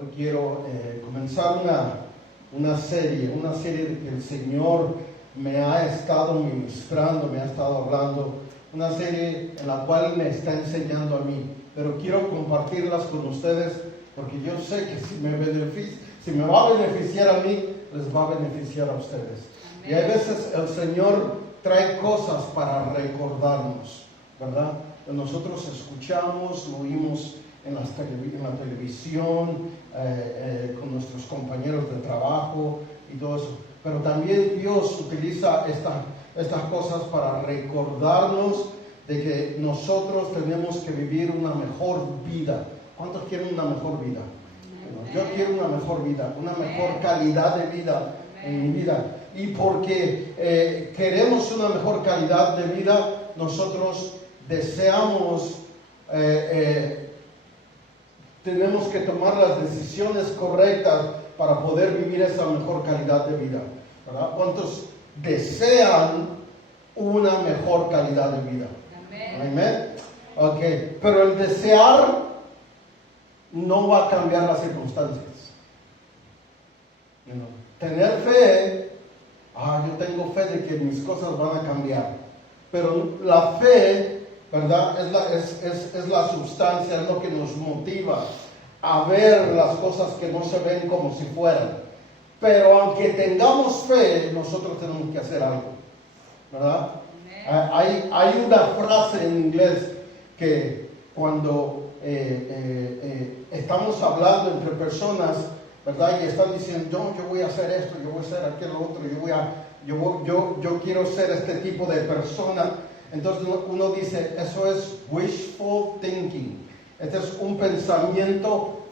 Hoy quiero comenzar una serie que el Señor me ha estado ministrando, me ha estado hablando, una serie en la cual me está enseñando a mí, pero quiero compartirlas con ustedes porque yo sé que si me va a beneficiar a mí, les va a beneficiar a ustedes. Amén. Y a veces el Señor trae cosas para recordarnos, ¿verdad? Nosotros escuchamos, lo oímos en la televisión, con nuestros compañeros de trabajo y todo eso. Pero también Dios utiliza estas cosas para recordarnos de que nosotros tenemos que vivir una mejor vida. ¿Cuántos quieren una mejor vida? Bueno, yo quiero una mejor vida, una mejor calidad de vida en mi vida. Y porque queremos una mejor calidad de vida, nosotros deseamos, tenemos que tomar las decisiones correctas para poder vivir esa mejor calidad de vida, ¿verdad? ¿Cuántos desean una mejor calidad de vida? Amén. Ok, pero el desear no va a cambiar las circunstancias. Tener fe, yo tengo fe de que mis cosas van a cambiar, pero la fe, ¿verdad? Es la sustancia, es lo que nos motiva a ver las cosas que no se ven como si fueran. Pero aunque tengamos fe, nosotros tenemos que hacer algo, ¿verdad? Hay una frase en inglés que cuando estamos hablando entre personas, ¿verdad? Y están diciendo, yo voy a hacer esto, yo voy a hacer aquello otro, yo quiero ser este tipo de persona. Entonces uno dice, eso es wishful thinking. Este es un pensamiento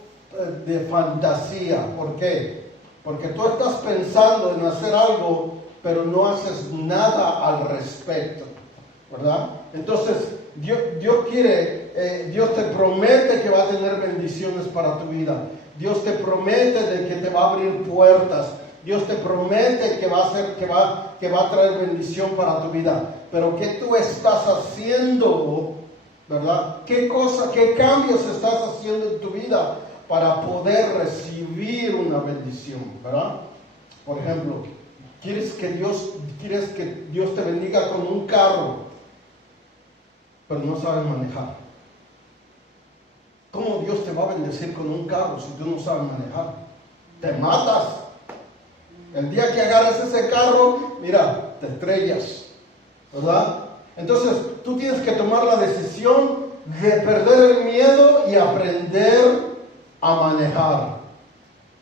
de fantasía. ¿Por qué? Porque tú estás pensando en hacer algo, pero no haces nada al respecto, ¿verdad? Entonces, Dios te promete que va a tener bendiciones para tu vida. Dios te promete de que te va a abrir puertas. Dios te promete que va a traer bendición para tu vida. Pero ¿qué tú estás haciendo, verdad? ¿Qué cambios estás haciendo en tu vida para poder recibir una bendición, verdad? Por ejemplo, quieres que Dios te bendiga con un carro, pero no sabes manejar. ¿Cómo Dios te va a bendecir con un carro si tú no sabes manejar? Te matas. El día que agarres ese carro, mira, te estrellas, ¿verdad? Entonces, tú tienes que tomar la decisión de perder el miedo y aprender a manejar,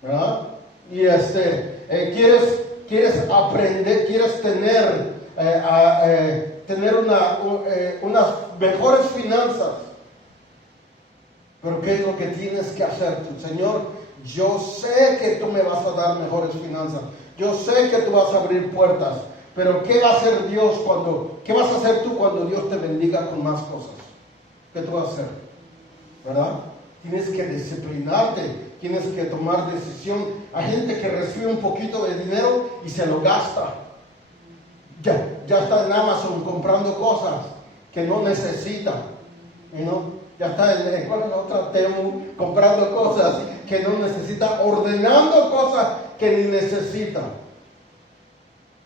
¿verdad? Y quieres aprender, quieres tener unas mejores finanzas. Pero ¿qué es lo que tienes que hacer tú? Señor, yo sé que tú me vas a dar mejores finanzas. Yo sé que tú vas a abrir puertas. Pero ¿qué va a hacer Dios qué vas a hacer tú cuando Dios te bendiga con más cosas? ¿Qué tú vas a hacer? ¿Verdad? Tienes que disciplinarte. Tienes que tomar decisión. Hay gente que recibe un poquito de dinero y se lo gasta. Ya está en Amazon comprando cosas que no necesita. Ya está en la otra Temu comprando cosas que no necesita, ordenando cosas que ni necesita.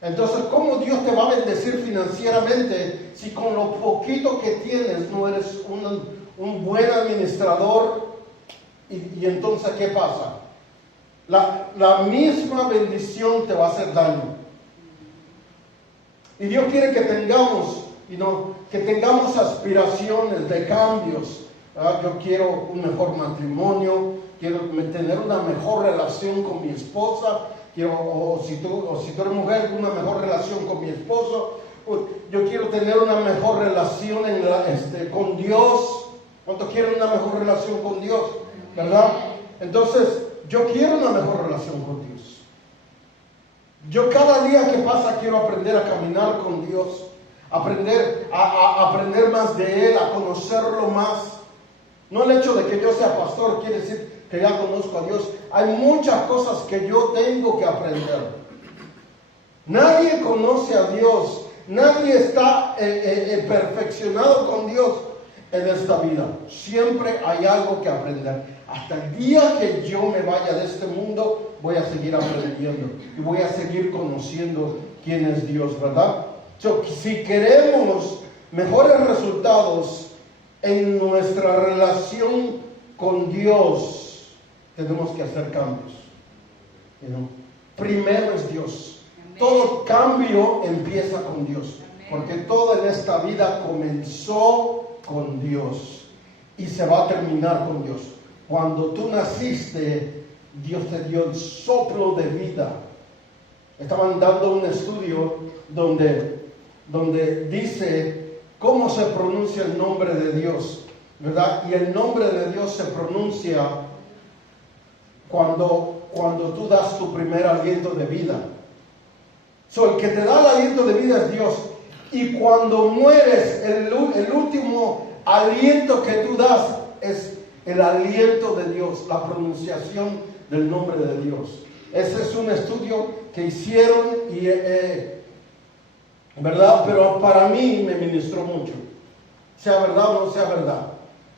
Entonces, ¿cómo Dios te va a bendecir financieramente si con lo poquito que tienes no eres un buen administrador? Y entonces, ¿qué pasa? La misma bendición te va a hacer daño. Y Dios quiere que tengamos aspiraciones de cambios. Yo quiero un mejor matrimonio, quiero tener una mejor relación con mi esposa, o si tú eres mujer, una mejor relación con mi esposo. Yo quiero tener una mejor relación con Dios. ¿Cuántos quieren una mejor relación con Dios? ¿Verdad? Entonces, yo quiero una mejor relación con Dios. Yo cada día que pasa quiero aprender a caminar con Dios, aprender más de Él, a conocerlo más. No el hecho de que yo sea pastor quiere decir que ya conozco a Dios. Hay muchas cosas que yo tengo que aprender. Nadie conoce a Dios, nadie está perfeccionado con Dios. en esta vida. Siempre hay algo que aprender. Hasta el día que yo me vaya de este mundo, voy a seguir aprendiendo y voy a seguir conociendo quién es Dios, ¿verdad? Si queremos mejores resultados en nuestra relación con Dios, tenemos que hacer cambios. Primero es Dios. Amén. Todo cambio empieza con Dios. Amén. Porque todo en esta vida comenzó con Dios y se va a terminar con Dios. Cuando tú naciste, Dios te dio el soplo de vida. Estaban dando un estudio donde dice cómo se pronuncia el nombre de Dios, ¿verdad? Y el nombre de Dios se pronuncia cuando tú das tu primer aliento de vida. El que te da el aliento de vida es Dios. Y cuando mueres, el último aliento que tú das es el aliento de Dios, la pronunciación del nombre de Dios. Ese es un estudio que hicieron y ¿verdad? Pero para mí me ministró mucho. Sea verdad o no sea verdad,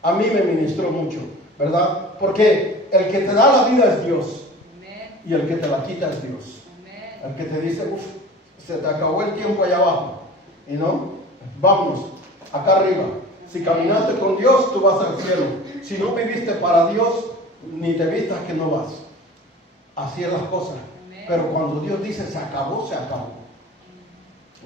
a mí me ministró mucho, ¿verdad? Porque el que te da la vida es Dios. Amén. Y el que te la quita es Dios. Amén. El que te dice, se te acabó el tiempo allá abajo. Y no, vámonos, acá arriba. Si caminaste con Dios, tú vas al cielo. Si no viviste para Dios, ni te vistas que no vas. Así es las cosas. Amén. Pero cuando Dios dice se acabó, se acabó.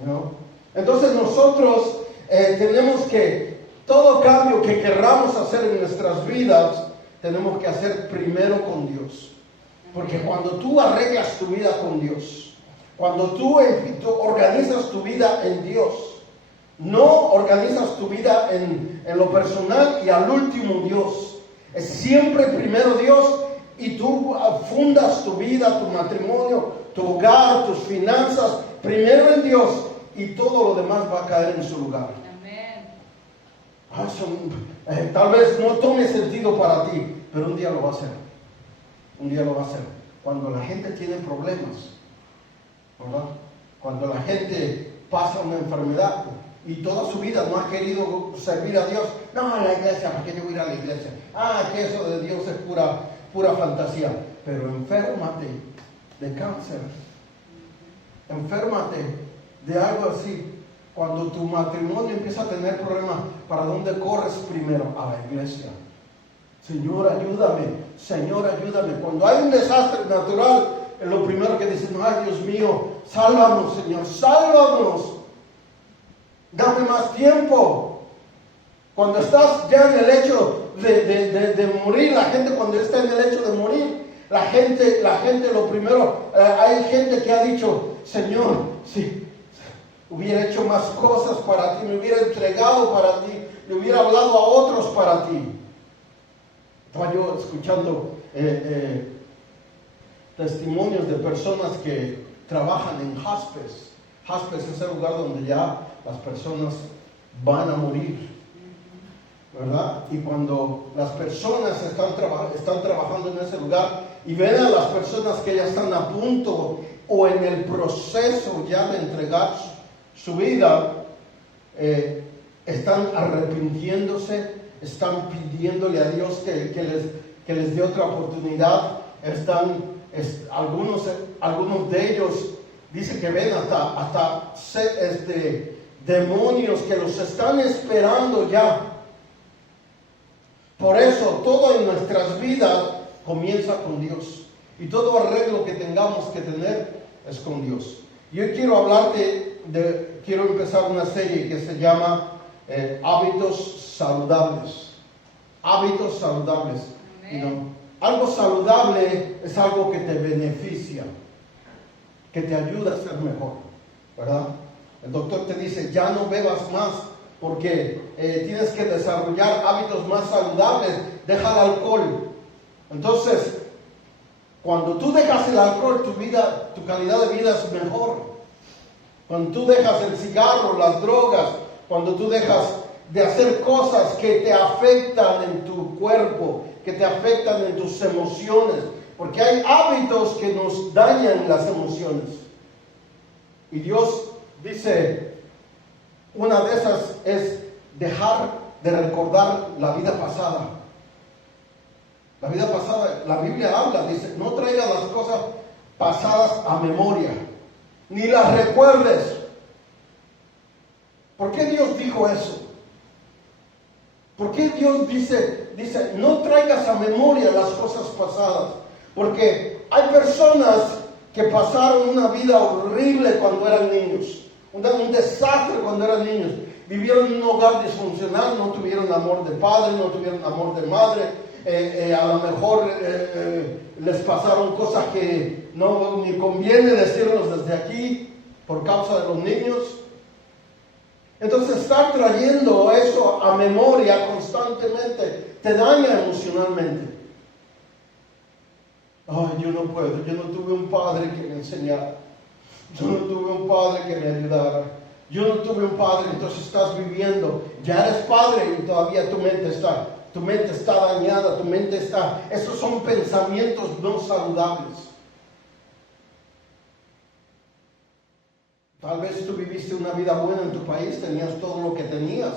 ¿No? Entonces nosotros tenemos que, todo cambio que querramos hacer en nuestras vidas, tenemos que hacer primero con Dios. Porque cuando tú arreglas tu vida con Dios, cuando tú organizas tu vida en Dios, no organizas tu vida en lo personal y al último Dios. Es siempre primero Dios y tú fundas tu vida, tu matrimonio, tu hogar, tus finanzas, primero en Dios y todo lo demás va a caer en su lugar. Amén. Tal vez no tome sentido para ti, pero un día lo va a hacer. Un día lo va a hacer. Cuando la gente tiene problemas, ¿verdad? Cuando la gente pasa una enfermedad y toda su vida no ha querido servir a Dios. No, a la iglesia, ¿para qué yo voy a ir a la iglesia? Que eso de Dios es pura fantasía. Pero enférmate de cáncer. Enférmate de algo así. Cuando tu matrimonio empieza a tener problemas, ¿para dónde corres primero? A la iglesia. Señor, ayúdame. Señor, ayúdame. Cuando hay un desastre natural, lo primero que dicen, ay, Dios mío, sálvanos, Señor, sálvanos. Dame más tiempo. Cuando estás ya en el hecho de morir, la gente cuando está en el hecho de morir, la gente lo primero, hay gente que ha dicho, Señor, si hubiera hecho más cosas para ti, me hubiera entregado para ti, le hubiera hablado a otros para ti. Estaba yo escuchando testimonios de personas que trabajan en hospice. Hospice es el lugar donde ya las personas van a morir, ¿verdad? Y cuando las personas están trabajando en ese lugar y ven a las personas que ya están a punto o en el proceso ya de entregar su vida, están arrepintiéndose, están pidiéndole a Dios que les dé otra oportunidad. Algunos de ellos dicen que ven hasta demonios que los están esperando ya. Por eso todo en nuestras vidas comienza con Dios. Y todo arreglo que tengamos que tener es con Dios. Yo quiero hablarte quiero empezar una serie que se llama Hábitos Saludables. Hábitos saludables. Algo saludable es algo que te beneficia, que te ayuda a ser mejor, ¿verdad? El doctor te dice, ya no bebas más porque tienes que desarrollar hábitos más saludables, deja el alcohol. Entonces, cuando tú dejas el alcohol, tu calidad de vida es mejor. Cuando tú dejas el cigarro, las drogas, cuando tú dejas de hacer cosas que te afectan en tu cuerpo, que te afectan en tus emociones, porque hay hábitos que nos dañan las emociones. Y Dios dice, una de esas es dejar de recordar la vida pasada. La vida pasada, la Biblia habla, dice, no traigas las cosas pasadas a memoria, ni las recuerdes. ¿Por qué Dios dijo eso? ¿Por qué Dios dice, no traigas a memoria las cosas pasadas? Porque hay personas que pasaron una vida horrible cuando eran niños, un desastre cuando eran niños. Vivieron en un hogar disfuncional, no tuvieron amor de padre, no tuvieron amor de madre. A lo mejor les pasaron cosas que no ni conviene decirlos desde aquí por causa de los niños. Entonces estar trayendo eso a memoria constantemente te daña emocionalmente. Ay, yo no puedo, yo no tuve un padre que me enseñara, yo no tuve un padre que me ayudara, yo no tuve un padre. Entonces estás viviendo, ya eres padre y todavía tu mente está dañada, tu mente está, esos son pensamientos no saludables. Tal vez tú viviste una vida buena en tu país, tenías todo lo que tenías,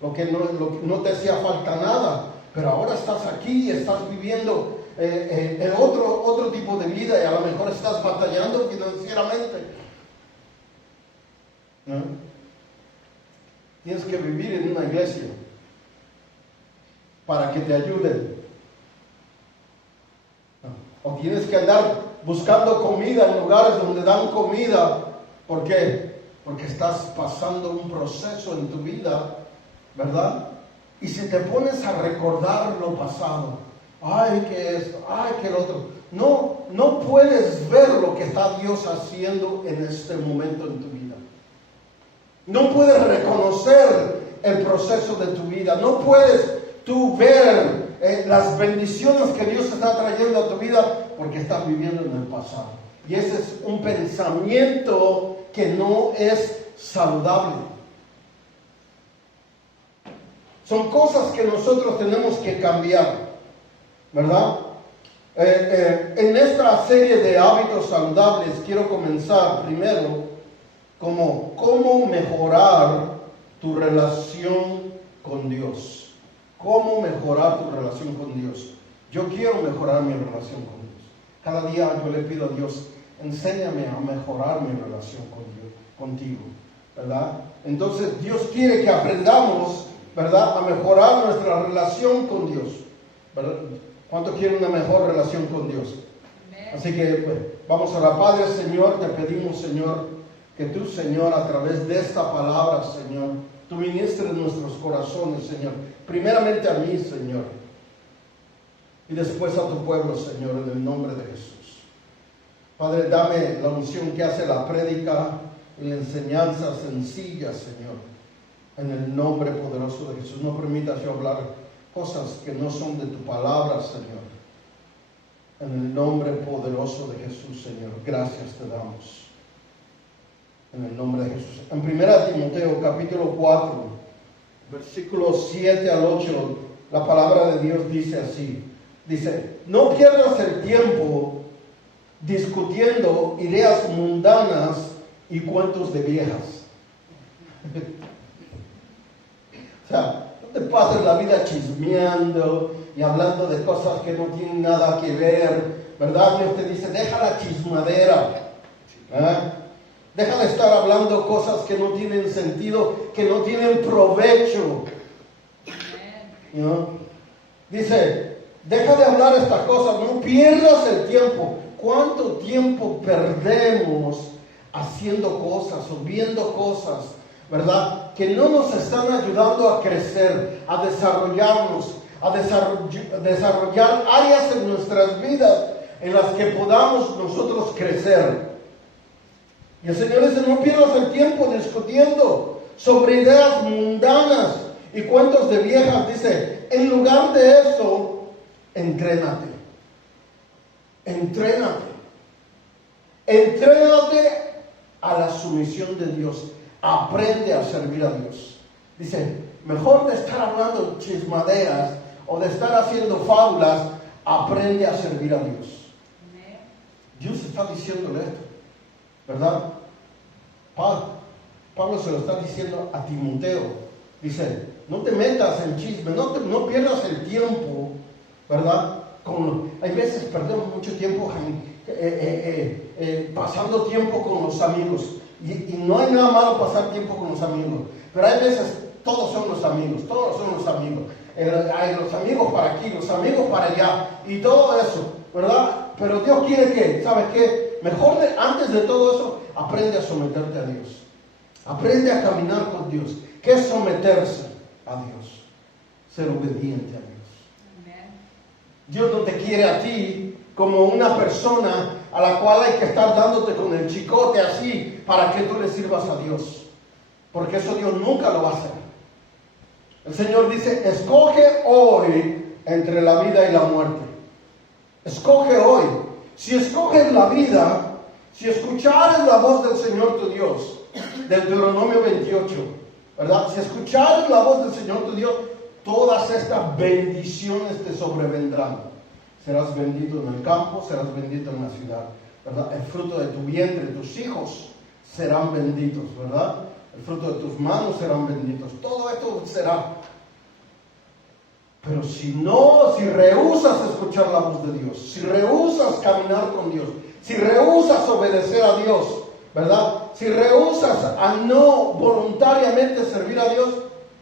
lo que no te hacía falta nada, pero ahora estás aquí y estás viviendo otro tipo de vida y a lo mejor estás batallando financieramente. ¿No? Tienes que vivir en una iglesia para que te ayuden. O tienes que andar buscando comida en lugares donde dan comida. ¿Por qué? Porque estás pasando un proceso en tu vida, ¿verdad? Y si te pones a recordar lo pasado, ay, que esto, ay, que el otro, no puedes ver lo que está Dios haciendo en este momento en tu vida. No puedes reconocer el proceso de tu vida. No puedes tú ver las bendiciones que Dios está trayendo a tu vida porque estás viviendo en el pasado. Y ese es un pensamiento que no es saludable. Son cosas que nosotros tenemos que cambiar, ¿verdad? En esta serie de hábitos saludables quiero comenzar primero como cómo mejorar tu relación con Dios. Cómo mejorar tu relación con Dios. Yo quiero mejorar mi relación con Dios. Cada día yo le pido a Dios, enséñame a mejorar mi relación contigo, ¿verdad? Entonces Dios quiere que aprendamos, ¿verdad?, a mejorar nuestra relación con Dios, ¿verdad? ¿Cuánto quiere una mejor relación con Dios? Amén. Así que pues, vamos a la Padre, Señor, te pedimos, Señor, que tú, Señor, a través de esta palabra, Señor, tú ministres nuestros corazones, Señor, primeramente a mí, Señor, y después a tu pueblo, Señor, en el nombre de Jesús. Padre, dame la unción que hace la prédica y la enseñanza sencilla, Señor, en el nombre poderoso de Jesús. No permitas yo hablar cosas que no son de tu palabra, Señor. En el nombre poderoso de Jesús, Señor, gracias te damos. En el nombre de Jesús. En 1 Timoteo capítulo 4, versículos 7 al 8, la palabra de Dios dice así. Dice, no pierdas el tiempo discutiendo ideas mundanas y cuentos de viejas. O sea, no te pases la vida chismeando y hablando de cosas que no tienen nada que ver, ¿verdad? Dios te dice, deja la chismadera, deja de estar hablando cosas que no tienen sentido, que no tienen provecho, ¿no? Dice, deja de hablar estas cosas, no pierdas el tiempo. ¿Cuánto tiempo perdemos haciendo cosas o viendo cosas, verdad, que no nos están ayudando a crecer, a desarrollarnos, a desarrollar áreas en nuestras vidas en las que podamos nosotros crecer? Y el Señor dice, no pierdas el tiempo discutiendo sobre ideas mundanas y cuentos de viejas. Dice, en lugar de eso, entrénate. Entrénate a la sumisión de Dios. Aprende a servir a Dios. Dice, mejor de estar hablando chismaderas o de estar haciendo fábulas, aprende a servir a Dios. Dios está diciéndole esto, ¿verdad? Pablo se lo está diciendo a Timoteo. Dice, no te metas en chisme, no pierdas el tiempo, ¿verdad? Hay veces perdemos mucho tiempo pasando tiempo con los amigos. Y no hay nada malo pasar tiempo con los amigos. Pero hay veces todos son los amigos. Hay los amigos para aquí, los amigos para allá. Y todo eso, ¿verdad? Pero Dios quiere que, ¿sabes qué? Mejor antes de todo eso, aprende a someterte a Dios. Aprende a caminar con Dios. ¿Qué es someterse a Dios? Ser obediente a Dios. Dios no te quiere a ti como una persona a la cual hay que estar dándote con el chicote así para que tú le sirvas a Dios. Porque eso Dios nunca lo va a hacer. El Señor dice, escoge hoy entre la vida y la muerte. Escoge hoy. Si escoges la vida, si escuchares la voz del Señor tu Dios, del Deuteronomio 28, ¿verdad? Si escuchares la voz del Señor tu Dios, todas estas bendiciones te sobrevendrán. Serás bendito en el campo, serás bendito en la ciudad, ¿verdad? El fruto de tu vientre, tus hijos serán benditos, ¿verdad? El fruto de tus manos serán benditos. Todo esto será. Pero si rehusas escuchar la voz de Dios, si rehusas caminar con Dios, si rehusas obedecer a Dios, ¿verdad? Si rehusas a no voluntariamente servir a Dios,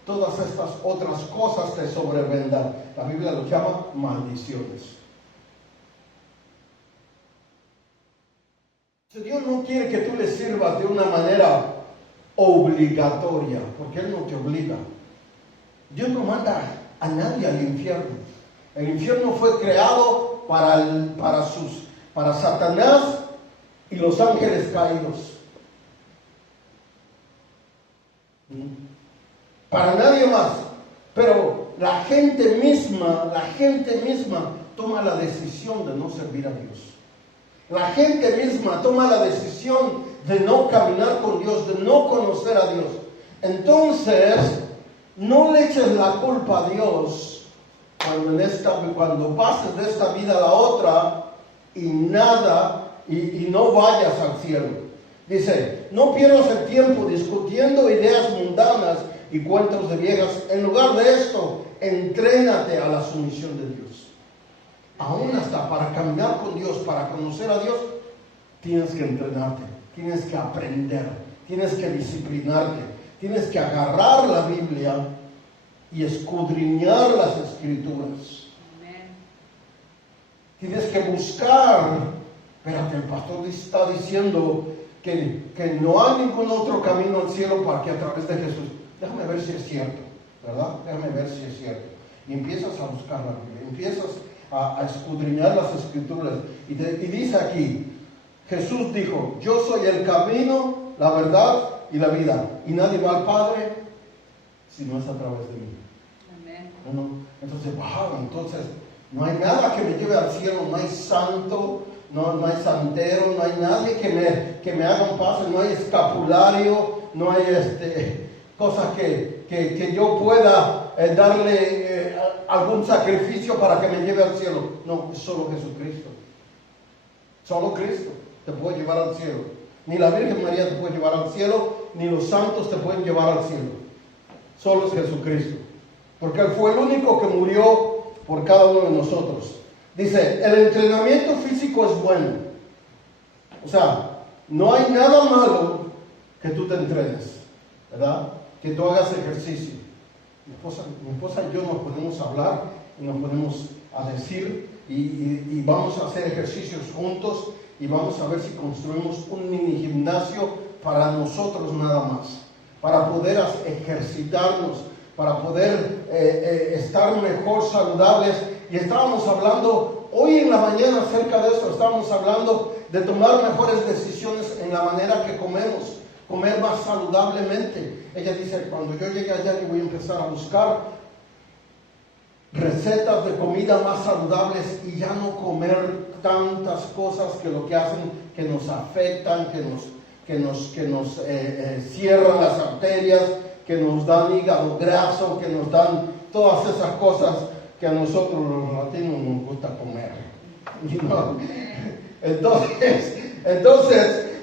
todas estas otras cosas te sobrevendrán. La Biblia lo llama maldiciones. Dios no quiere que tú le sirvas de una manera obligatoria, porque Él no te obliga. Dios no manda a nadie al infierno. El infierno fue creado para Satanás y los ángeles caídos. Para nadie más. Pero la gente misma toma la decisión de no servir a Dios. La gente misma toma la decisión de no caminar con Dios, de no conocer a Dios. Entonces, no le eches la culpa a Dios cuando pases de esta vida a la otra y no vayas al cielo. Dice, no pierdas el tiempo discutiendo ideas mundanas y cuentos de viejas. En lugar de esto, entrénate a la sumisión de Dios. Aún hasta para caminar con Dios, para conocer a Dios, tienes que entrenarte, tienes que aprender, tienes que disciplinarte, tienes que agarrar la Biblia y escudriñar las Escrituras. Amén. Tienes que buscar. Espérate, el pastor está diciendo que no hay ningún otro camino al cielo para que a través de Jesús. Déjame ver si es cierto, ¿verdad? Déjame ver si es cierto. Y empiezas a buscar la Biblia, empiezas a escudriñar las Escrituras. Y dice aquí, Jesús dijo, yo soy el camino, la verdad y la vida. Y nadie va al Padre si no es a través de mí. Amén. Bueno, entonces, entonces no hay nada que me lleve al cielo, no hay santo, no hay santero, no hay nadie que me haga un pase, no hay escapulario, no hay cosas que yo pueda darle algún sacrificio para que me lleve al cielo. No, es solo Jesucristo. Solo Cristo te puede llevar al cielo. Ni la Virgen María te puede llevar al cielo, ni los santos te pueden llevar al cielo. Solo es Jesucristo. Porque Él fue el único que murió por cada uno de nosotros. Dice, el entrenamiento físico es bueno. O sea, no hay nada malo que tú te entrenes, ¿verdad? Que tú hagas ejercicio. Mi esposa y yo nos podemos hablar y nos podemos a decir y vamos a hacer ejercicios juntos y vamos a ver si construimos un mini gimnasio para nosotros nada más, para poder ejercitarnos, para poder estar mejor saludables. Y estábamos hablando hoy en la mañana acerca de eso, estábamos hablando de tomar mejores decisiones en la manera que comemos, comer más saludablemente. Ella dice, cuando yo llegue allá yo voy a empezar a buscar recetas de comida más saludables y ya no comer tantas cosas que lo que hacen, que nos afectan, que nos cierran las arterias, que nos dan hígado graso, que nos dan todas esas cosas que a nosotros los latinos nos gusta comer. Entonces,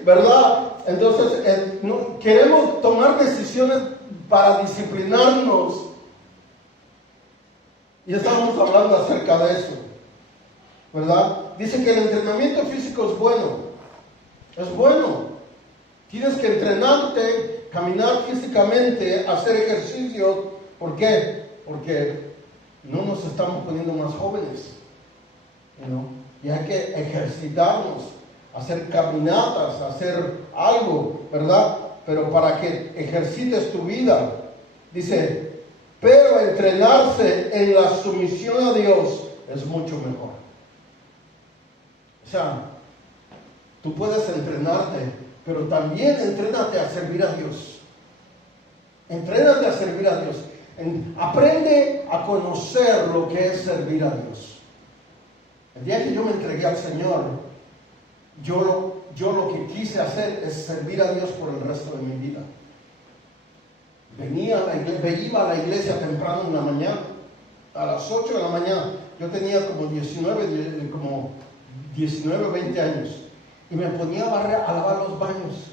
¿verdad? Entonces, queremos tomar decisiones para disciplinarnos Y estamos hablando acerca de eso, ¿verdad? Dice que el entrenamiento físico es bueno. Es bueno. Tienes que entrenarte, caminar físicamente, hacer ejercicio. ¿Por qué? Porque no nos estamos poniendo más jóvenes, ¿no? Y hay que ejercitarnos, hacer caminatas, hacer algo, ¿verdad? Pero para que ejercites tu vida, dice, pero entrenarse en la sumisión a Dios es mucho mejor. O sea, tú puedes entrenarte, pero también entrénate a servir a Dios. Entrénate a servir a Dios. Aprende a conocer lo que es servir a Dios. El día que yo me entregué al Señor, yo lo que quise hacer es servir a Dios por el resto de mi vida. Iba a la iglesia temprano en la mañana, a las 8 de la mañana. Yo tenía como 19 o 20 años. Y me ponía a lavar los baños.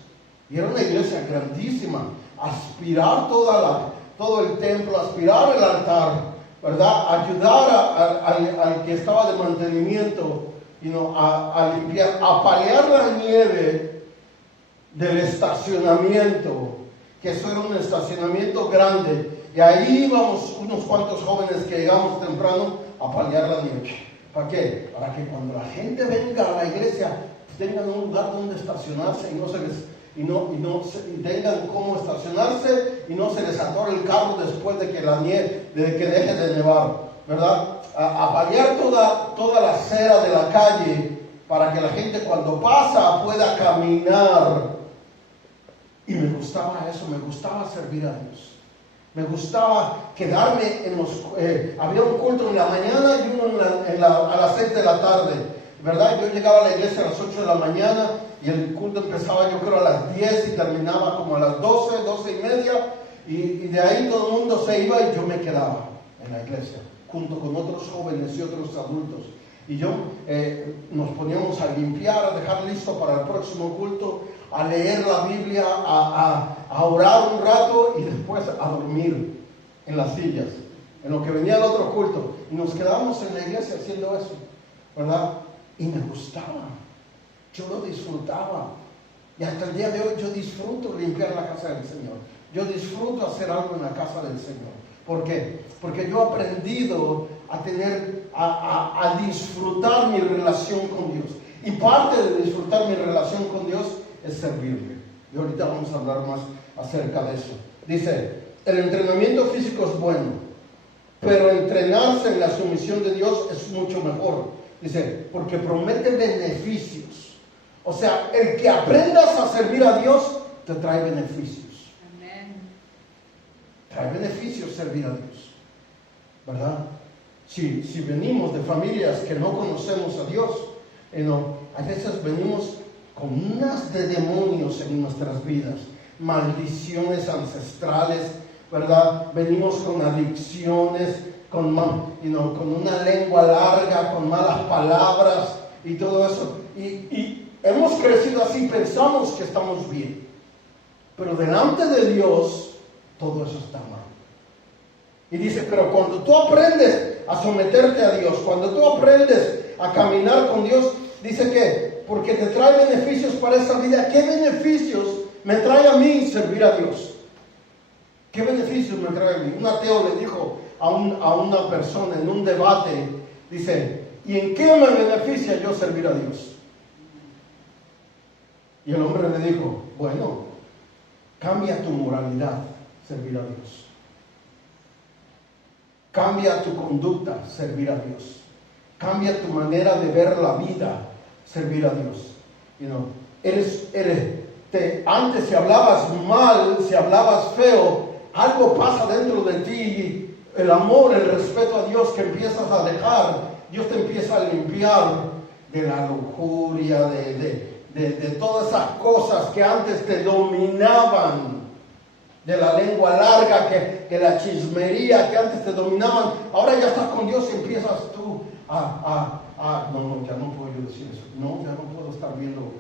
Y era una iglesia grandísima. Aspirar todo el templo, aspirar el altar, ¿verdad? Ayudar al que estaba de mantenimiento, a limpiar, a paliar la nieve del estacionamiento, que eso era un estacionamiento grande. Y ahí íbamos unos cuantos jóvenes que llegamos temprano a paliar la nieve. ¿Para qué? Para que cuando la gente venga a la iglesia tengan un lugar donde estacionarse y tengan cómo estacionarse y no se les atore el carro después de que deje de nevar, ¿verdad? A paliar toda la acera de la calle para que la gente cuando pasa pueda caminar. Y me gustaba eso, me gustaba servir a Dios. Me gustaba quedarme había un culto en la mañana y uno a las 6 de la tarde, ¿verdad? Yo llegaba a la iglesia a las 8 de la mañana y el culto empezaba yo creo a las 10 y terminaba como a las 12 y media. Y de ahí todo el mundo se iba y yo me quedaba en la iglesia, junto con otros jóvenes y otros adultos. Y nos poníamos a limpiar, a dejar listo para el próximo culto, a leer la Biblia, a orar un rato y después a dormir en las sillas, en lo que venía el otro culto. Y nos quedábamos en la iglesia haciendo eso, ¿verdad? Y me gustaba, yo lo disfrutaba. Y hasta el día de hoy yo disfruto limpiar la casa del Señor. Yo disfruto hacer algo en la casa del Señor. ¿Por qué? Porque yo he aprendido a disfrutar mi relación con Dios. Y parte de disfrutar mi relación con Dios es servirle. Y ahorita vamos a hablar más acerca de eso. Dice, el entrenamiento físico es bueno, pero entrenarse en la sumisión de Dios es mucho mejor. Dice, porque promete beneficios. O sea, el que aprendas a servir a Dios te trae beneficios. Amén. Trae beneficios servir a Dios, ¿verdad? Si venimos de familias que no conocemos a Dios, a veces venimos con unas de demonios en nuestras vidas, maldiciones ancestrales, ¿verdad? Venimos con adicciones, con una lengua larga, con malas palabras y todo eso. Y hemos crecido así, pensamos que estamos bien. Pero delante de Dios, todo eso está mal. Y dice, pero cuando tú aprendes a someterte a Dios, cuando tú aprendes a caminar con Dios, dice que porque te trae beneficios para esa vida. ¿Qué beneficios me trae a mí servir a Dios? ¿Qué beneficios me trae a mí? Un ateo le dijo a una persona en un debate, dice, ¿y en qué me beneficia yo servir a Dios? Y el hombre le dijo, bueno, cambia tu moralidad, servir a Dios. Cambia tu conducta, servir a Dios. Cambia tu manera de ver la vida, servir a Dios. Antes si hablabas mal, si hablabas feo, algo pasa dentro de ti. El amor, el respeto a Dios que empiezas a dejar, Dios te empieza a limpiar de la lujuria, de todas esas cosas que antes te dominaban, de la lengua larga, que la chismería que antes te dominaban. Ahora ya estás con Dios y empiezas tú no, ya no puedo yo decir eso. No, ya no puedo estar viendo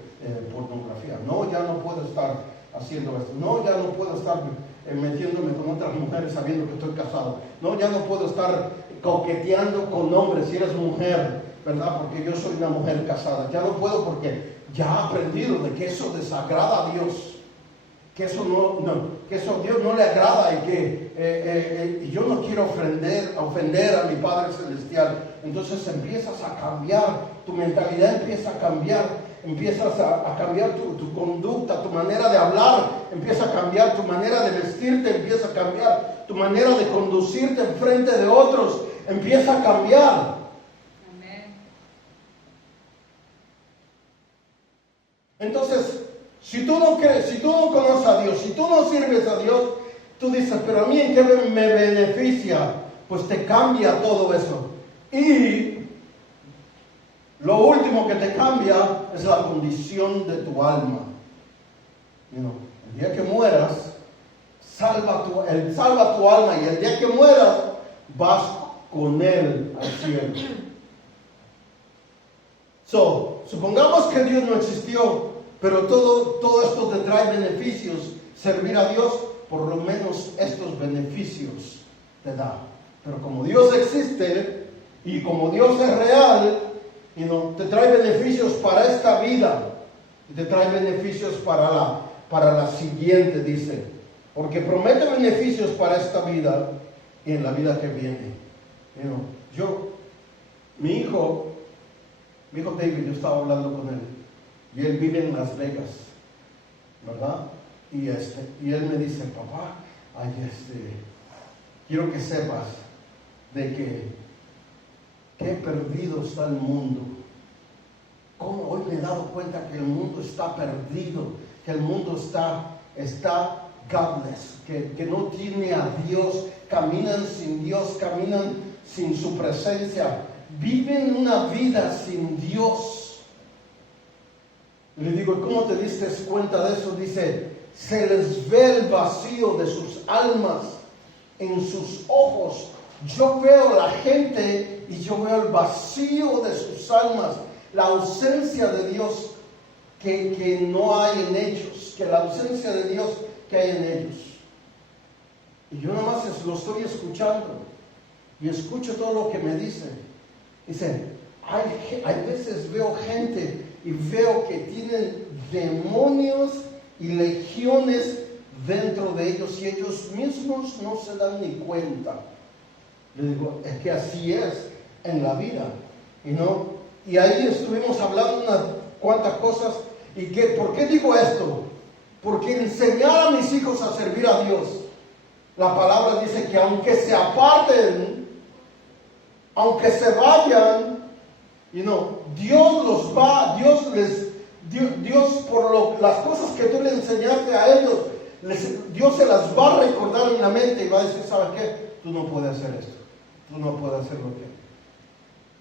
pornografía. No, ya no puedo estar haciendo esto. No, ya no puedo estar metiéndome con otras mujeres sabiendo que estoy casado. No, ya no puedo estar coqueteando con hombres si eres mujer, ¿verdad? Porque yo soy una mujer casada. Ya no puedo porque ya he aprendido de que eso desagrada a Dios. Que eso que eso a Dios no le agrada y que yo no quiero ofender a mi Padre Celestial. Entonces empiezas a cambiar, tu mentalidad empieza a cambiar, empiezas a cambiar tu conducta, tu manera de hablar, empieza a cambiar tu manera de vestirte, empieza a cambiar tu manera de conducirte en frente de otros, empieza a cambiar. Entonces, si tú no crees, si tú no conoces a Dios, si tú no sirves a Dios, tú dices, pero a mí ¿en qué me beneficia? Pues te cambia todo eso. Y lo último que te cambia es la condición de tu alma. El día que mueras, salva tu alma, y el día que mueras, vas con Él al cielo. Supongamos que Dios no existió, pero todo esto te trae beneficios. Servir a Dios, por lo menos estos beneficios te da. Pero como Dios existe y como Dios es real, te trae beneficios para esta vida y te trae beneficios para la siguiente, dice. Porque promete beneficios para esta vida y en la vida que viene. Mi hijo David, yo estaba hablando con él, y él vive en Las Vegas, ¿verdad? Y él me dice, papá, quiero que sepas de que qué perdido está el mundo. Cómo hoy me he dado cuenta que el mundo está perdido, que el mundo está godless, que no tiene a Dios, caminan sin Dios, caminan sin su presencia. Viven una vida sin Dios. Le digo, ¿cómo te diste cuenta de eso? Dice, se les ve el vacío de sus almas en sus ojos. Yo veo a la gente y yo veo el vacío de sus almas, la ausencia de Dios que no hay en ellos, que la ausencia de Dios que hay en ellos. Y yo nada más lo estoy escuchando y escucho todo lo que me dicen. Dice, hay veces veo gente y veo que tienen demonios y legiones dentro de ellos y ellos mismos no se dan ni cuenta. Le digo, es que así es en la vida. Y ahí estuvimos hablando unas cuantas cosas. ¿Por qué digo esto? Porque enseñar a mis hijos a servir a Dios. La palabra dice que aunque se aparten, aunque se vayan, Dios por las cosas que tú le enseñaste a ellos, Dios se las va a recordar en la mente y va a decir, ¿sabes qué? Tú no puedes hacer esto, tú no puedes hacer lo que.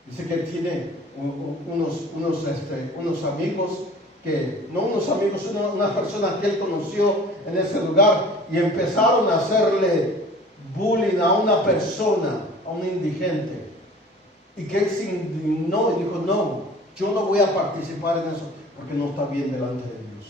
Dice que él tiene unos amigos, una persona que él conoció en ese lugar, y empezaron a hacerle bullying a una persona, a un indigente. Y que él se indignó y dijo, no, yo no voy a participar en eso porque no está bien delante de Dios.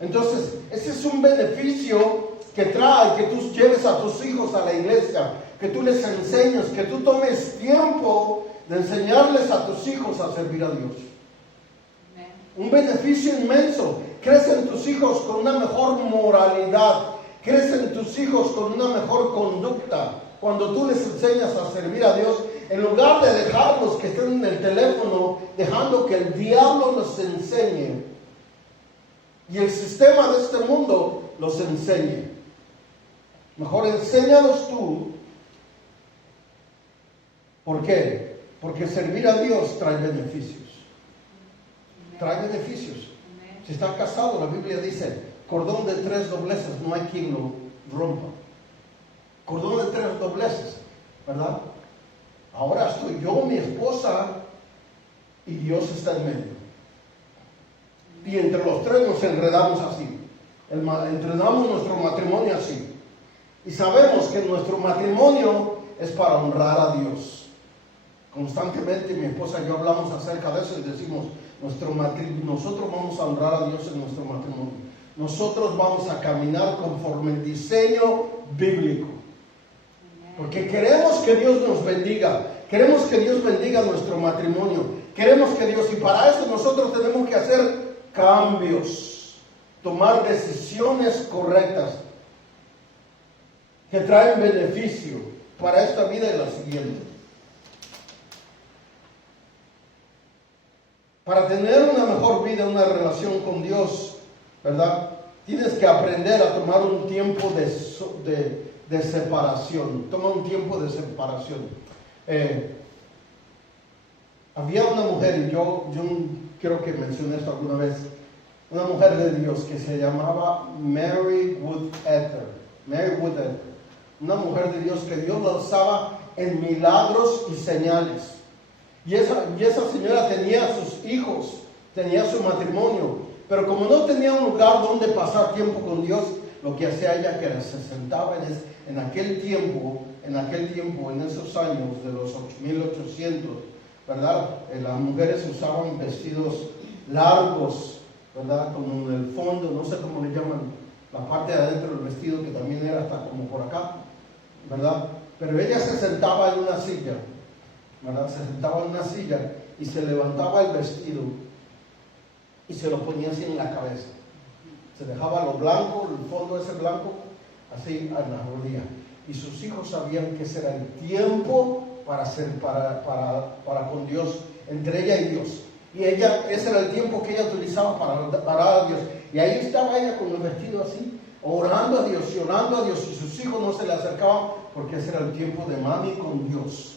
Entonces, ese es un beneficio que trae, que tú lleves a tus hijos a la iglesia, que tú les enseñes, que tú tomes tiempo de enseñarles a tus hijos a servir a Dios. Un beneficio inmenso. Crecen tus hijos con una mejor moralidad, crecen tus hijos con una mejor conducta. Cuando tú les enseñas a servir a Dios, en lugar de dejarlos que estén en el teléfono, dejando que el diablo los enseñe y el sistema de este mundo los enseñe. Mejor enséñalos tú. ¿Por qué? Porque servir a Dios trae beneficios. Trae beneficios. Si estás casado, la Biblia dice, cordón de 3 dobleces, no hay quien lo rompa. Cordón de 3 dobleces, ¿verdad? Ahora estoy yo, mi esposa, y Dios está en medio. Y entre los tres nos enredamos así. Entrenamos nuestro matrimonio así. Y sabemos que nuestro matrimonio es para honrar a Dios. Constantemente mi esposa y yo hablamos acerca de eso y decimos, nosotros vamos a honrar a Dios en nuestro matrimonio. Nosotros vamos a caminar conforme el diseño bíblico. Porque queremos que Dios nos bendiga. Queremos que Dios bendiga nuestro matrimonio. Queremos que Dios, y para eso nosotros tenemos que hacer cambios, tomar decisiones correctas que traen beneficio para esta vida y la siguiente. Para tener una mejor vida, una relación con Dios, ¿verdad? Tienes que aprender a tomar un tiempo de separación. Toma un tiempo de separación. Había una mujer, y yo creo que mencioné esto alguna vez, una mujer de Dios que se llamaba Mary Wood Ether. Mary Wood Ether. Una mujer de Dios que Dios la usaba en milagros y señales. Y esa señora tenía sus hijos, tenía su matrimonio, pero como no tenía un lugar donde pasar tiempo con Dios, lo que hacía ella que se sentaba en aquel tiempo, en esos años de los 1800, ¿verdad? Las mujeres usaban vestidos largos, ¿verdad? Como en el fondo, no sé cómo le llaman, la parte de adentro del vestido que también era hasta como por acá, ¿verdad? Pero ella se sentaba en una silla, ¿verdad? Se sentaba en una silla y se levantaba el vestido y se lo ponía así en la cabeza. Se dejaba lo blanco, el fondo ese blanco, así en la rodilla. Y sus hijos sabían que ese era el tiempo para con Dios, entre ella y Dios. Y ese era el tiempo que ella utilizaba para orar a Dios. Y ahí estaba ella con el vestido así, orando a Dios y orando a Dios. Y sus hijos no se le acercaban porque ese era el tiempo de mami con Dios.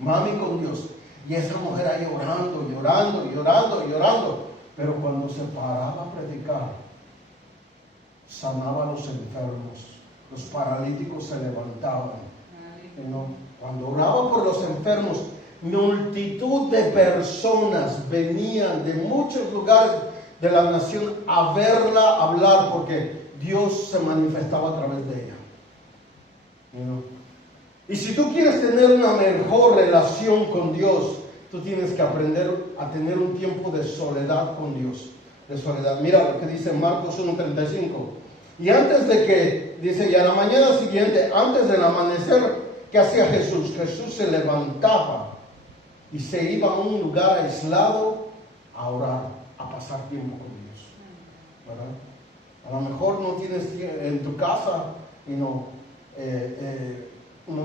Mami con Dios. Y esa mujer ahí orando, llorando, llorando, llorando. Pero cuando se paraba a predicar, sanaba a los enfermos. Los paralíticos se levantaban. Cuando oraba por los enfermos, multitud de personas venían de muchos lugares de la nación a verla hablar, porque Dios se manifestaba a través de ella. Y si tú quieres tener una mejor relación con Dios, tú tienes que aprender a tener un tiempo de soledad con Dios. De soledad. Mira lo que dice Marcos 1:35. Y antes de que, dice, y a la mañana siguiente, antes del amanecer, ¿qué hacía Jesús? Jesús se levantaba y se iba a un lugar aislado a orar, a pasar tiempo con Dios. ¿Verdad? A lo mejor no tienes en tu casa y no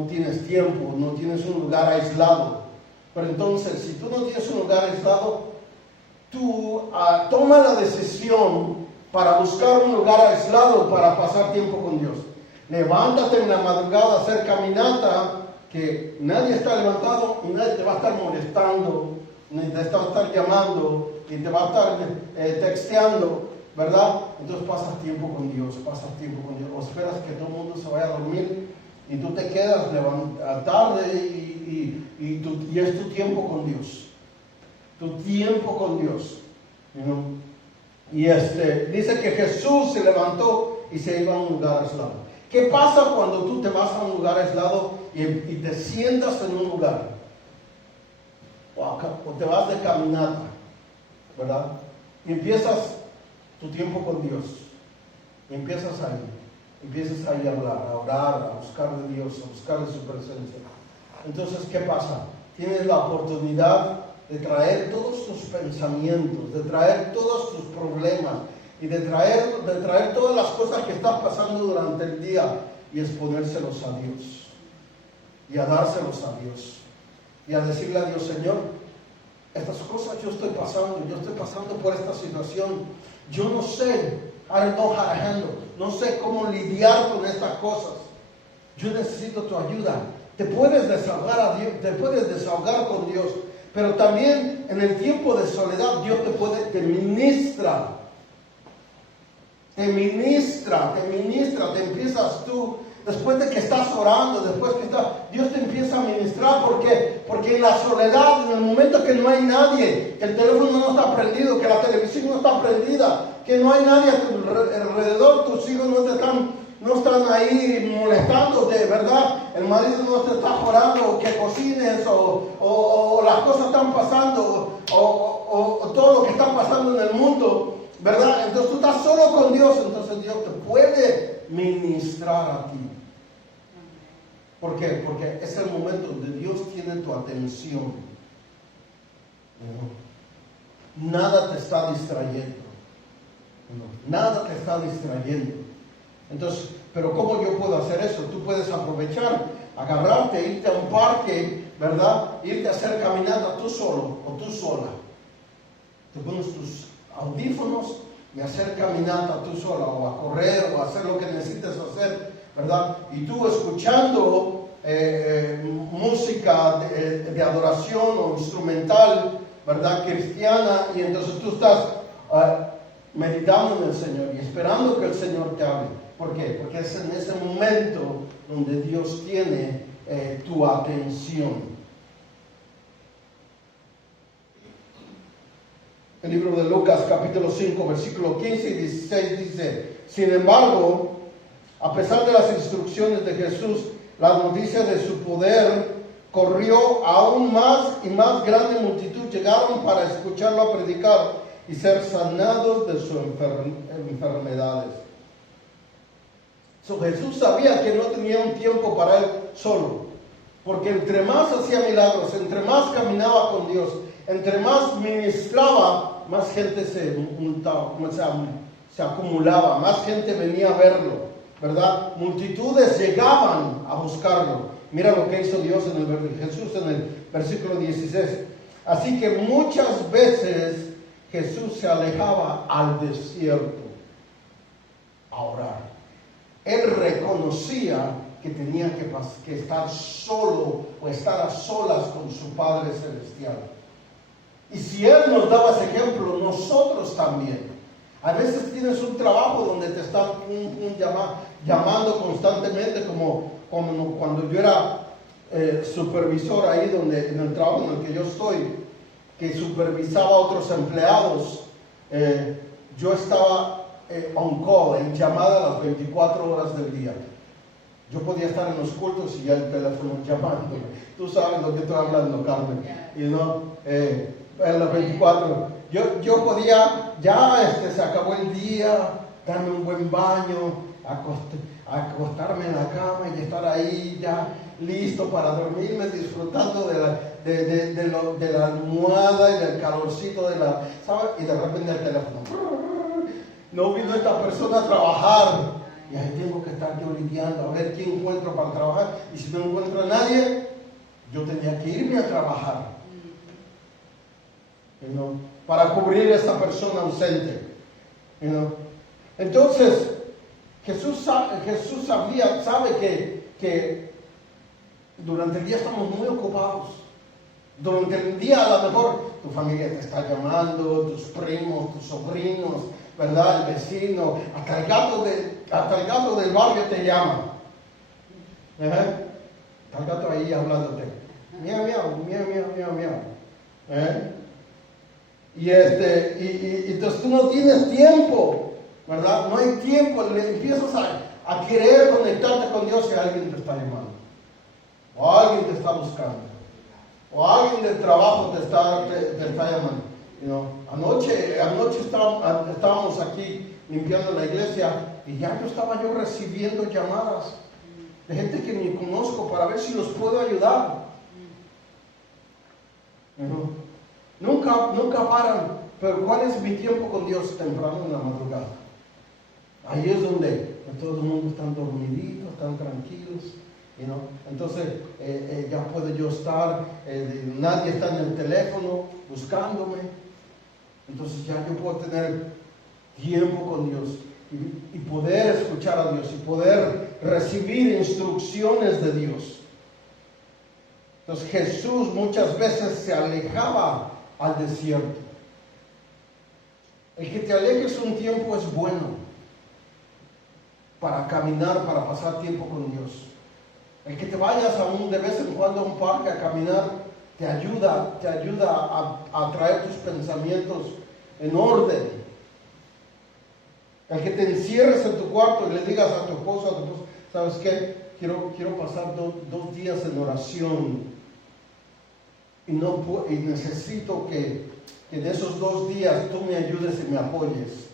tienes tiempo, no tienes un lugar aislado. Pero entonces, si tú no tienes un lugar aislado, tú toma la decisión para buscar un lugar aislado para pasar tiempo con Dios. Levántate en la madrugada a hacer caminata, que nadie está levantado y nadie te va a estar molestando, ni te va a estar llamando, ni te va a estar texteando, ¿verdad? Entonces pasas tiempo con Dios, o esperas que todo el mundo se vaya a dormir y tú te quedas tarde y es tu tiempo con Dios. Tu tiempo con Dios. Y dice que Jesús se levantó y se iba a un lugar aislado. ¿Qué pasa cuando tú te vas a un lugar aislado y te sientas en un lugar? O te vas de caminata, ¿verdad? Y empiezas tu tiempo con Dios. Y empiezas ahí a hablar, a orar, a buscar de Dios, a buscar de su presencia. Entonces, ¿qué pasa? Tienes la oportunidad de traer todos tus pensamientos, de traer todos tus problemas y de traer todas las cosas que estás pasando durante el día y exponérselos a Dios y a dárselos a Dios y a decirle a Dios: Señor, estas cosas yo estoy pasando por esta situación, yo no sé, I don't know how to handle, no sé cómo lidiar con estas cosas, yo necesito tu ayuda. Te puedes desahogar a Dios, te puedes desahogar con Dios, pero también en el tiempo de soledad Dios te ministra, te empiezas tú, después de que estás orando, Dios te empieza a ministrar, porque en la soledad, en el momento que no hay nadie, que el teléfono no está prendido, que la televisión no está prendida, que no hay nadie a tu alrededor, tus hijos no están ahí molestándote, ¿verdad? El marido no te está orando que cocines, o las cosas están pasando, o todo lo que está pasando en el mundo, ¿verdad? Entonces tú estás solo con Dios, entonces Dios te puede ministrar a ti. ¿Por qué? Porque es el momento donde Dios tiene tu atención. Nada te está distrayendo. Nada te está distrayendo. Entonces, pero ¿cómo yo puedo hacer eso? Tú puedes aprovechar, agarrarte, irte a un parque, ¿verdad? Irte a hacer caminata tú solo o tú sola. Te pones tus audífonos y hacer caminata tú sola, o a correr, o a hacer lo que necesites hacer, ¿verdad? Y tú escuchando música de adoración o instrumental, ¿verdad? Cristiana, y entonces tú estás meditando en el Señor y esperando que el Señor te hable. ¿Por qué? Porque es en ese momento donde Dios tiene tu atención. El libro de Lucas, capítulo 5, versículo 15 y 16 dice: sin embargo, a pesar de las instrucciones de Jesús, la noticia de su poder corrió aún más, y más grande multitud llegaron para escucharlo a predicar y ser sanados de sus enfermedades. Jesús sabía que no tenía un tiempo para él solo, porque entre más hacía milagros, entre más caminaba con Dios, entre más ministraba, más gente se acumulaba, más gente venía a verlo, ¿verdad? Multitudes llegaban a buscarlo. Mira lo que hizo Dios Jesús en el versículo 16. Así que muchas veces Jesús se alejaba al desierto a orar. Él reconocía que tenía que estar solo o estar a solas con su Padre Celestial. Y si Él nos daba ese ejemplo, nosotros también. A veces tienes un trabajo donde te están llamando constantemente, como cuando yo era supervisor ahí en el trabajo en el que yo estoy, que supervisaba a otros empleados. Yo estaba on call, en llamada las 24 horas del día. Yo podía estar en los cultos y ya el teléfono llamando. Tú sabes lo que estoy hablando, Carmen. Y en las 24. Yo podía, se acabó el día, darme un buen baño, acostarme en la cama y estar ahí ya listo para dormirme, disfrutando de la almohada y del calorcito ¿sabes? Y de repente el teléfono. No vino esta persona a trabajar. Y ahí tengo que estar yo lidiando a ver quién encuentro para trabajar. Y si no encuentro a nadie, yo tenía que irme a trabajar. Para cubrir a esta persona ausente. Entonces, Jesús sabe que durante el día estamos muy ocupados. Durante el día a lo mejor tu familia te está llamando, tus primos, tus sobrinos, ¿verdad? El vecino, hasta el gato del barrio te llama. Está el gato ahí hablándote. Miau, miau, miau, miau, miau, miau. Y entonces tú no tienes tiempo, ¿verdad? No hay tiempo. Le empiezas a querer conectarte con Dios y alguien te está llamando. O alguien te está buscando. O alguien del trabajo te está llamando. Anoche estábamos aquí limpiando la iglesia y ya estaba yo recibiendo llamadas de gente que ni conozco para ver si los puedo ayudar. Nunca paran. Pero ¿cuál es mi tiempo con Dios? Temprano en la madrugada. Ahí es donde todo el mundo está dormidito, están tranquilos. Entonces ya puedo yo estar, nadie está en el teléfono buscándome. Entonces ya yo puedo tener tiempo con Dios y poder escuchar a Dios y poder recibir instrucciones de Dios. Entonces Jesús muchas veces se alejaba al desierto. El que te alejes un tiempo es bueno para caminar, para pasar tiempo con Dios. El que te vayas de vez en cuando a un parque a caminar te ayuda a traer tus pensamientos en orden. El que te encierres en tu cuarto y le digas a tu esposo, ¿sabes qué? Quiero pasar 2 días en oración y necesito que en esos 2 días tú me ayudes y me apoyes,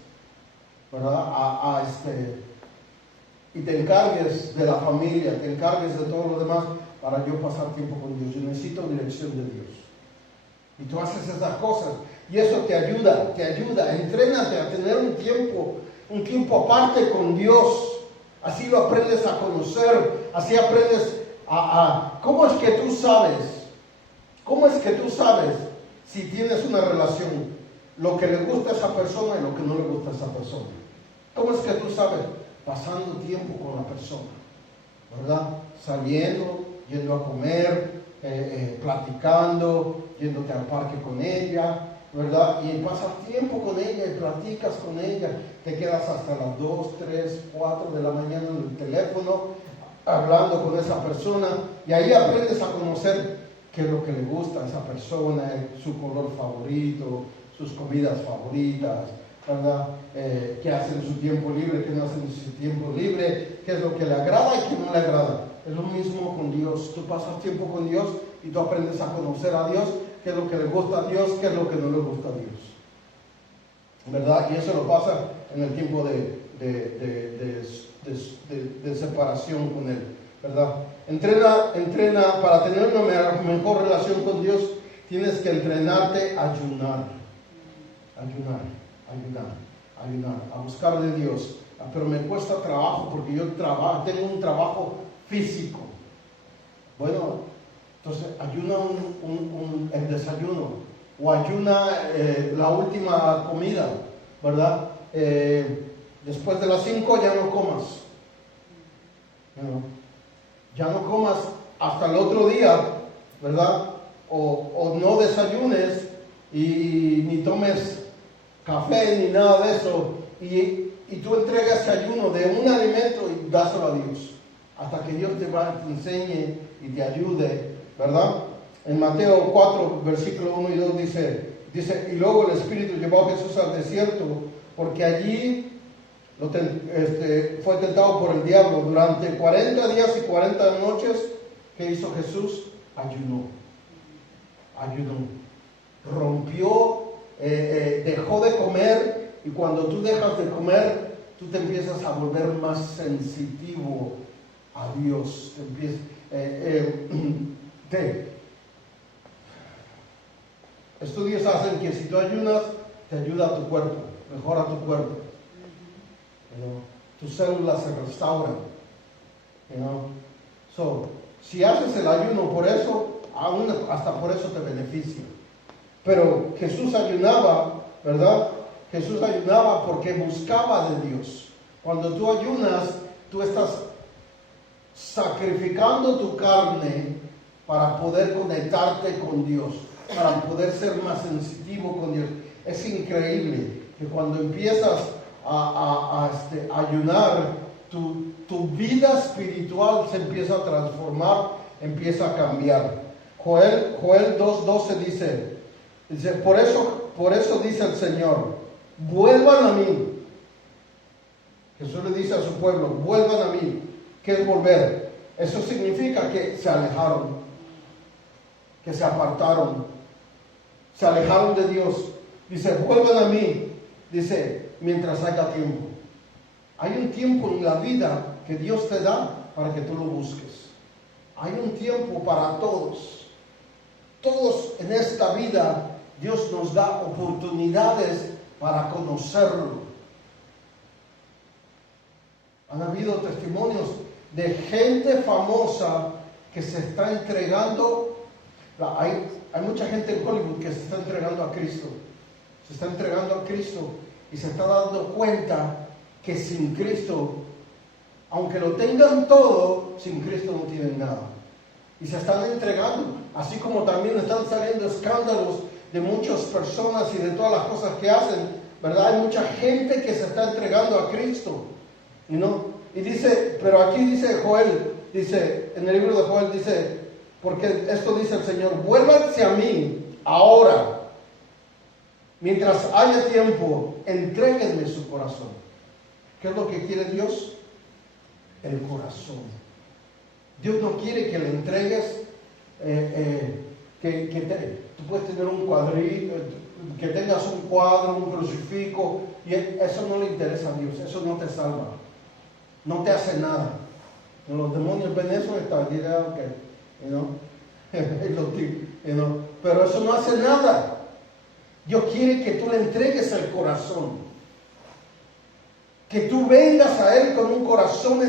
¿verdad? y te encargues de la familia, te encargues de todo lo demás para yo pasar tiempo con Dios. Yo necesito dirección de Dios. Y tú haces esas cosas y eso te ayuda. Entrénate a tener un tiempo aparte con Dios. Así lo aprendes a conocer, así aprendes ¿Cómo es que tú sabes? ¿Cómo es que tú sabes si tienes una relación? Lo que le gusta a esa persona y lo que no le gusta a esa persona. ¿Cómo es que tú sabes? Pasando tiempo con la persona, ¿verdad? Saliendo, yendo a comer, platicando, yéndote al parque con ella, ¿verdad? Y pasas tiempo con ella y platicas con ella. Te quedas hasta las 2, 3, 4 de la mañana en el teléfono, hablando con esa persona. Y ahí aprendes a conocer qué es lo que le gusta a esa persona, su color favorito, sus comidas favoritas, ¿verdad? Qué hace en su tiempo libre, qué no hace en su tiempo libre, qué es lo que le agrada y qué no le agrada. Es lo mismo con Dios. Tú pasas tiempo con Dios y tú aprendes a conocer a Dios, qué es lo que le gusta a Dios, qué es lo que no le gusta a Dios, ¿verdad? Y eso lo pasa en el tiempo de separación con Él, ¿verdad? Entrena para tener una mejor relación con Dios. Tienes que entrenarte a ayunar, a buscar de Dios. Pero me cuesta trabajo porque yo tengo un trabajo físico. Bueno, entonces ayuna el desayuno o ayuna la última comida, ¿verdad? Después de las 5 ya no comas. Ya no comas hasta el otro día, ¿verdad? O no desayunes y ni tomes café ni nada de eso. Y tú entregas ese ayuno de un alimento y dáselo a Dios. Hasta que Dios te enseñe y te ayude, ¿verdad? En Mateo 4, versículo 1 y 2 dice, y luego el Espíritu llevó a Jesús al desierto, porque allí fue tentado por el diablo. Durante 40 días y 40 noches, ¿qué hizo Jesús? Ayunó. Rompió, dejó de comer, y cuando tú dejas de comer, tú te empiezas a volver más sensitivo a Dios. Estudios hacen que si tú ayunas, te ayuda a tu cuerpo, mejora tu cuerpo. Tus células se restauran. Si haces el ayuno por eso, hasta por eso te beneficia. Pero Jesús ayunaba, ¿verdad? Jesús ayunaba porque buscaba de Dios. Cuando tú ayunas, tú estás sacrificando tu carne para poder conectarte con Dios, para poder ser más sensitivo con Dios. Es increíble que cuando empiezas a ayunar, tu vida espiritual se empieza a transformar, empieza a cambiar. Joel 2:12 dice, por eso dice el Señor, vuelvan a mí. Jesús le dice a su pueblo, vuelvan a mí. ¿Qué es volver? Eso significa que se alejaron, que se apartaron, se alejaron de Dios. Dice, vuelvan a mí. Dice, mientras haya tiempo. Hay un tiempo en la vida que Dios te da para que tú lo busques. Hay un tiempo para todos. Todos en esta vida, Dios nos da oportunidades para conocerlo. Han habido testimonios de gente famosa que se está entregando. Hay mucha gente en Hollywood que se está entregando a Cristo. Se está entregando a Cristo y se está dando cuenta que sin Cristo, aunque lo tengan todo, sin Cristo no tienen nada. Y se están entregando, así como también están saliendo escándalos de muchas personas y de todas las cosas que hacen, ¿verdad? Hay mucha gente que se está entregando a Cristo, y dice, pero aquí dice Joel, dice, en el libro de Joel dice, porque esto dice el Señor, vuélvanse a mí ahora, mientras haya tiempo, entréguenme su corazón. ¿Qué es lo que quiere Dios? El corazón. Dios no quiere que le entregues, tú puedes tener un cuadrito, que tengas un cuadro, un crucifijo, y eso no le interesa a Dios, eso no te salva. no te hace nada. Los demonios ven eso y están, dirán, ok, pero eso no hace nada. Dios quiere que tú le entregues el corazón. Que tú vengas a Él con un corazón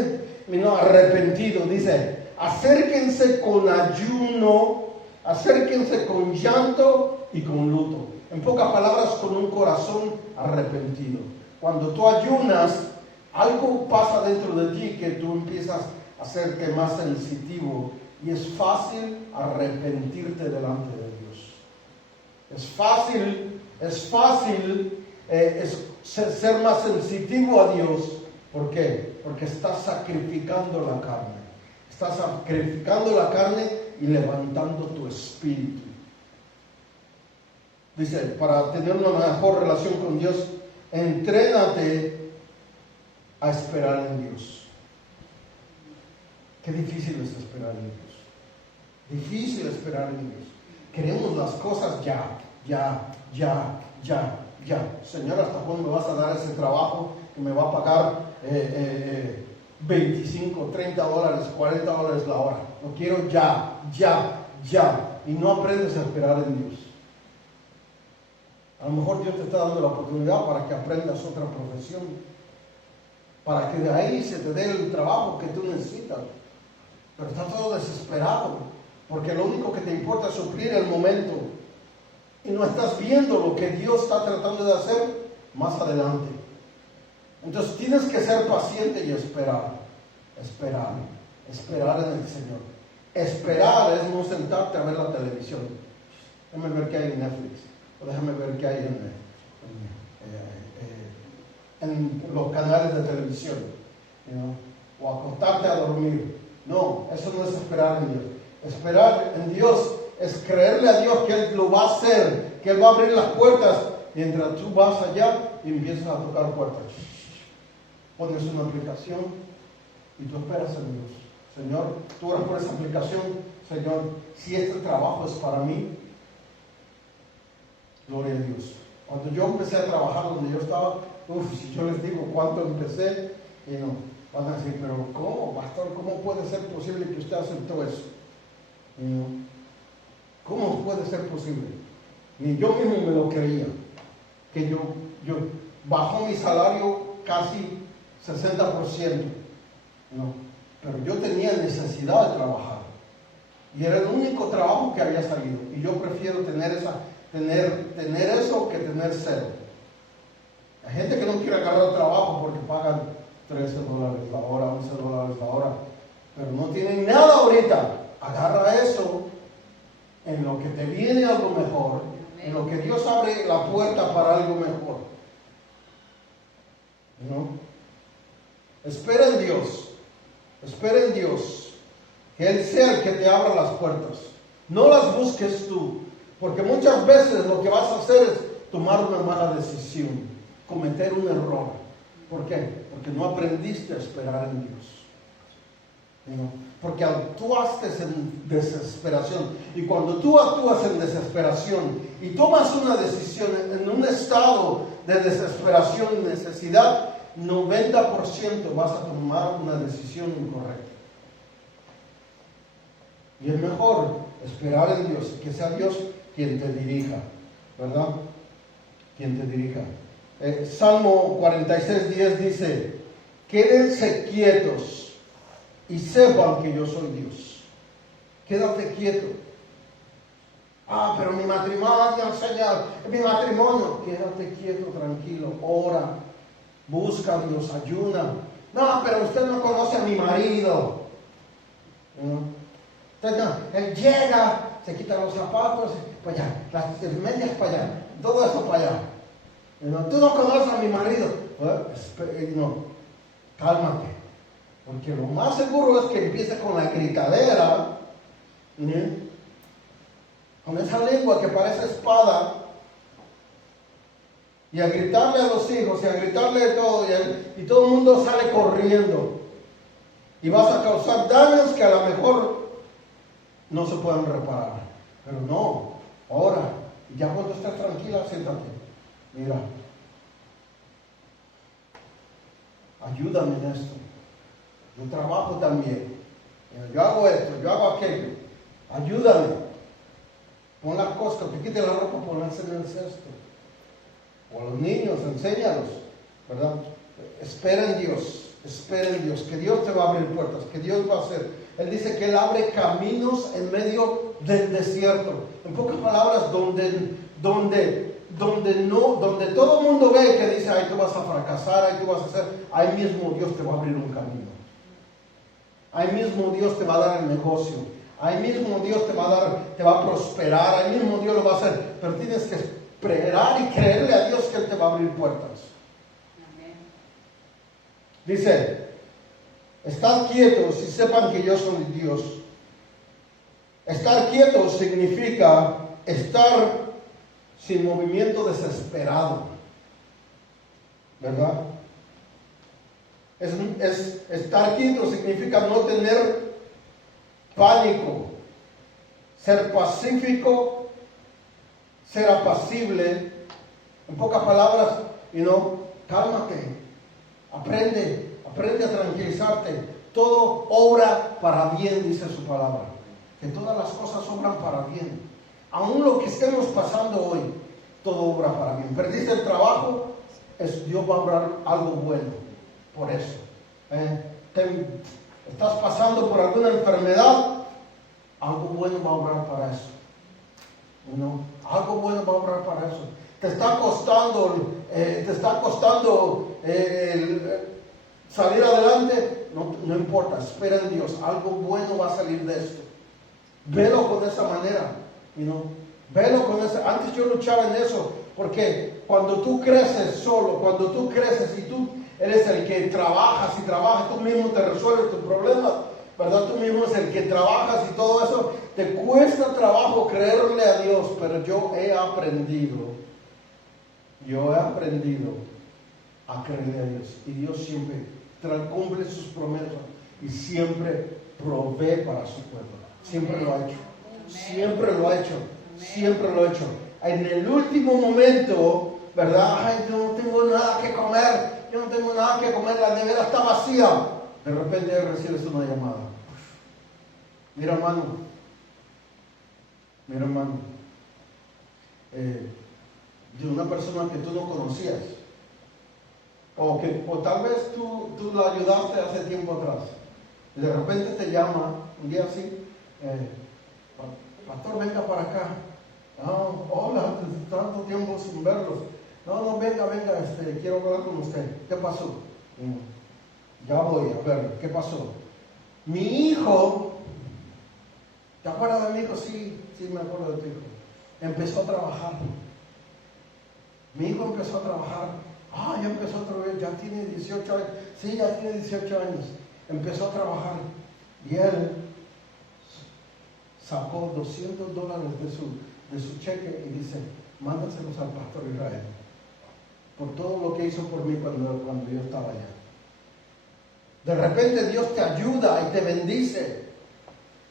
arrepentido. Dice, acérquense con ayuno, acérquense con llanto y con luto. En pocas palabras, con un corazón arrepentido. Cuando tú ayunas, algo pasa dentro de ti que tú empiezas a hacerte más sensitivo y es fácil arrepentirte delante de Dios. Es fácil ser más sensitivo a Dios. ¿Por qué? Porque estás sacrificando la carne. Estás sacrificando la carne y levantando tu espíritu. Dice, para tener una mejor relación con Dios, entrénate a esperar en Dios. Qué difícil es esperar en Dios. Difícil esperar en Dios. Queremos las cosas ya. Señor, ¿hasta cuándo me vas a dar ese trabajo que me va a pagar 25, 30 dólares, 40 dólares la hora? Lo quiero ya. Y no aprendes a esperar en Dios. A lo mejor Dios te está dando la oportunidad para que aprendas otra profesión. Para que de ahí se te dé el trabajo que tú necesitas. Pero estás todo desesperado. Porque lo único que te importa es suplir el momento. Y no estás viendo lo que Dios está tratando de hacer más adelante. Entonces tienes que ser paciente y esperar en el Señor. Esperar es no sentarte a ver la televisión. Déjame ver qué hay en Netflix, o déjame ver qué hay en los canales de televisión, o acostarte a dormir. No, eso no es esperar en Dios. Esperar en Dios es creerle a Dios que Él lo va a hacer, que Él va a abrir las puertas mientras tú vas allá y empiezas a tocar puertas. Pones una aplicación y tú esperas en Dios. Señor, tú oras por esa aplicación. Señor, si este trabajo es para mí, gloria a Dios. Cuando yo empecé a trabajar donde yo estaba, si yo les digo cuánto empecé, van a decir, pero ¿cómo, pastor? ¿Cómo puede ser posible que usted aceptó eso? ¿Cómo puede ser posible? Ni yo mismo me lo creía. Que yo bajó mi salario casi 60%. Pero yo tenía necesidad de trabajar. Y era el único trabajo que había salido. Y yo prefiero tener eso que tener cero. Hay gente que no quiere agarrar trabajo porque pagan 13 dólares la hora, 11 dólares la hora. Pero no tienen nada ahorita. Agarra eso en lo que te viene algo mejor, en lo que Dios abre la puerta para algo mejor. Espera en Dios, que Él sea el que te abra las puertas. No las busques tú, porque muchas veces lo que vas a hacer es tomar una mala decisión, cometer un error. ¿Por qué? Porque no aprendiste a esperar en Dios. Porque actuaste en desesperación. Y cuando tú actúas en desesperación y tomas una decisión en un estado de desesperación, necesidad, 90% vas a tomar una decisión incorrecta. Y es mejor esperar en Dios, que sea Dios quien te dirija, ¿verdad? Quien te dirija. Salmo 46:10 dice, quédense quietos y sepan que yo soy Dios. Quédate quieto. Pero mi matrimonio, Señor, mi matrimonio. Quédate quieto, tranquilo, ora, busca a Dios, ayuna. No, pero usted no conoce a mi marido. Entonces, él llega, se quita los zapatos, para allá, las medias para allá, todo eso para allá. Tú no conoces a mi marido. Cálmate. Porque lo más seguro es que empiece con la gritadera, con esa lengua que parece espada, y a gritarle a los hijos, y a gritarle de todo, y todo el mundo sale corriendo. Y vas a causar daños que a lo mejor no se pueden reparar. Pero no, ora. Y ya cuando estés tranquila, siéntate. Mira, ayúdame en esto. Yo trabajo también. Yo hago esto, yo hago aquello. Ayúdame. Pon las cosas, te quite la ropa, ponlas en el cesto. O a los niños, enséñalos, ¿verdad? Espera en Dios, que Dios te va a abrir puertas, que Dios va a hacer. Él dice que Él abre caminos en medio del desierto. En pocas palabras, donde todo el mundo ve que dice, ay, tú vas a fracasar, ay, tú vas a hacer, ahí mismo Dios te va a abrir un camino. Ahí mismo Dios te va a dar el negocio. Ahí mismo Dios te va a prosperar. Ahí mismo Dios lo va a hacer. Pero tienes que esperar y creerle a Dios que Él te va a abrir puertas. Amén. Dice, estad quietos y sepan que yo soy Dios. Estar quietos significa estar sin movimiento, desesperado, ¿verdad? Estar quieto significa no tener pánico, ser pacífico, ser apacible. En pocas palabras, cálmate, aprende a tranquilizarte. Todo obra para bien, dice su palabra. Que todas las cosas obran para bien. Aún lo que estemos pasando hoy, todo obra para bien. Perdiste el trabajo, Dios va a obrar algo bueno por eso. Estás pasando por alguna enfermedad, algo bueno va a obrar para eso. Algo bueno va a obrar para eso. Te está costando salir adelante, no importa, espera en Dios. Algo bueno va a salir de esto. Velo con esa manera. Velo con esa. Antes yo luchaba en eso, porque cuando tú creces solo, cuando tú creces y tú eres el que trabajas, tú mismo te resuelves tus problemas, ¿verdad? Tú mismo es el que trabajas y todo eso, te cuesta trabajo creerle a Dios, pero yo he aprendido a creerle a Dios, y Dios siempre cumple sus promesas y siempre provee para su pueblo. Siempre lo ha hecho. Siempre lo ha hecho. En el último momento, ¿verdad? Ay, yo no tengo nada que comer, la nevera está vacía. De repente recibes una llamada. Mira, hermano, de una persona que tú no conocías. O tal vez tú la ayudaste hace tiempo atrás. Y de repente te llama, un día así, pastor, venga para acá. No, hola, tanto tiempo sin verlos. No, venga, quiero hablar con usted. ¿Qué pasó? Ya voy, a ver, ¿qué pasó? Mi hijo, ¿te acuerdas de mi hijo? Sí, me acuerdo de tu hijo. Empezó a trabajar. Mi hijo empezó a trabajar. Ya empezó otra vez, ya tiene 18 años. Sí, ya tiene 18 años. Empezó a trabajar. Y él sacó $200 de su cheque y dice, mándaselos al pastor Israel por todo lo que hizo por mí cuando yo estaba allá. De repente Dios te ayuda y te bendice,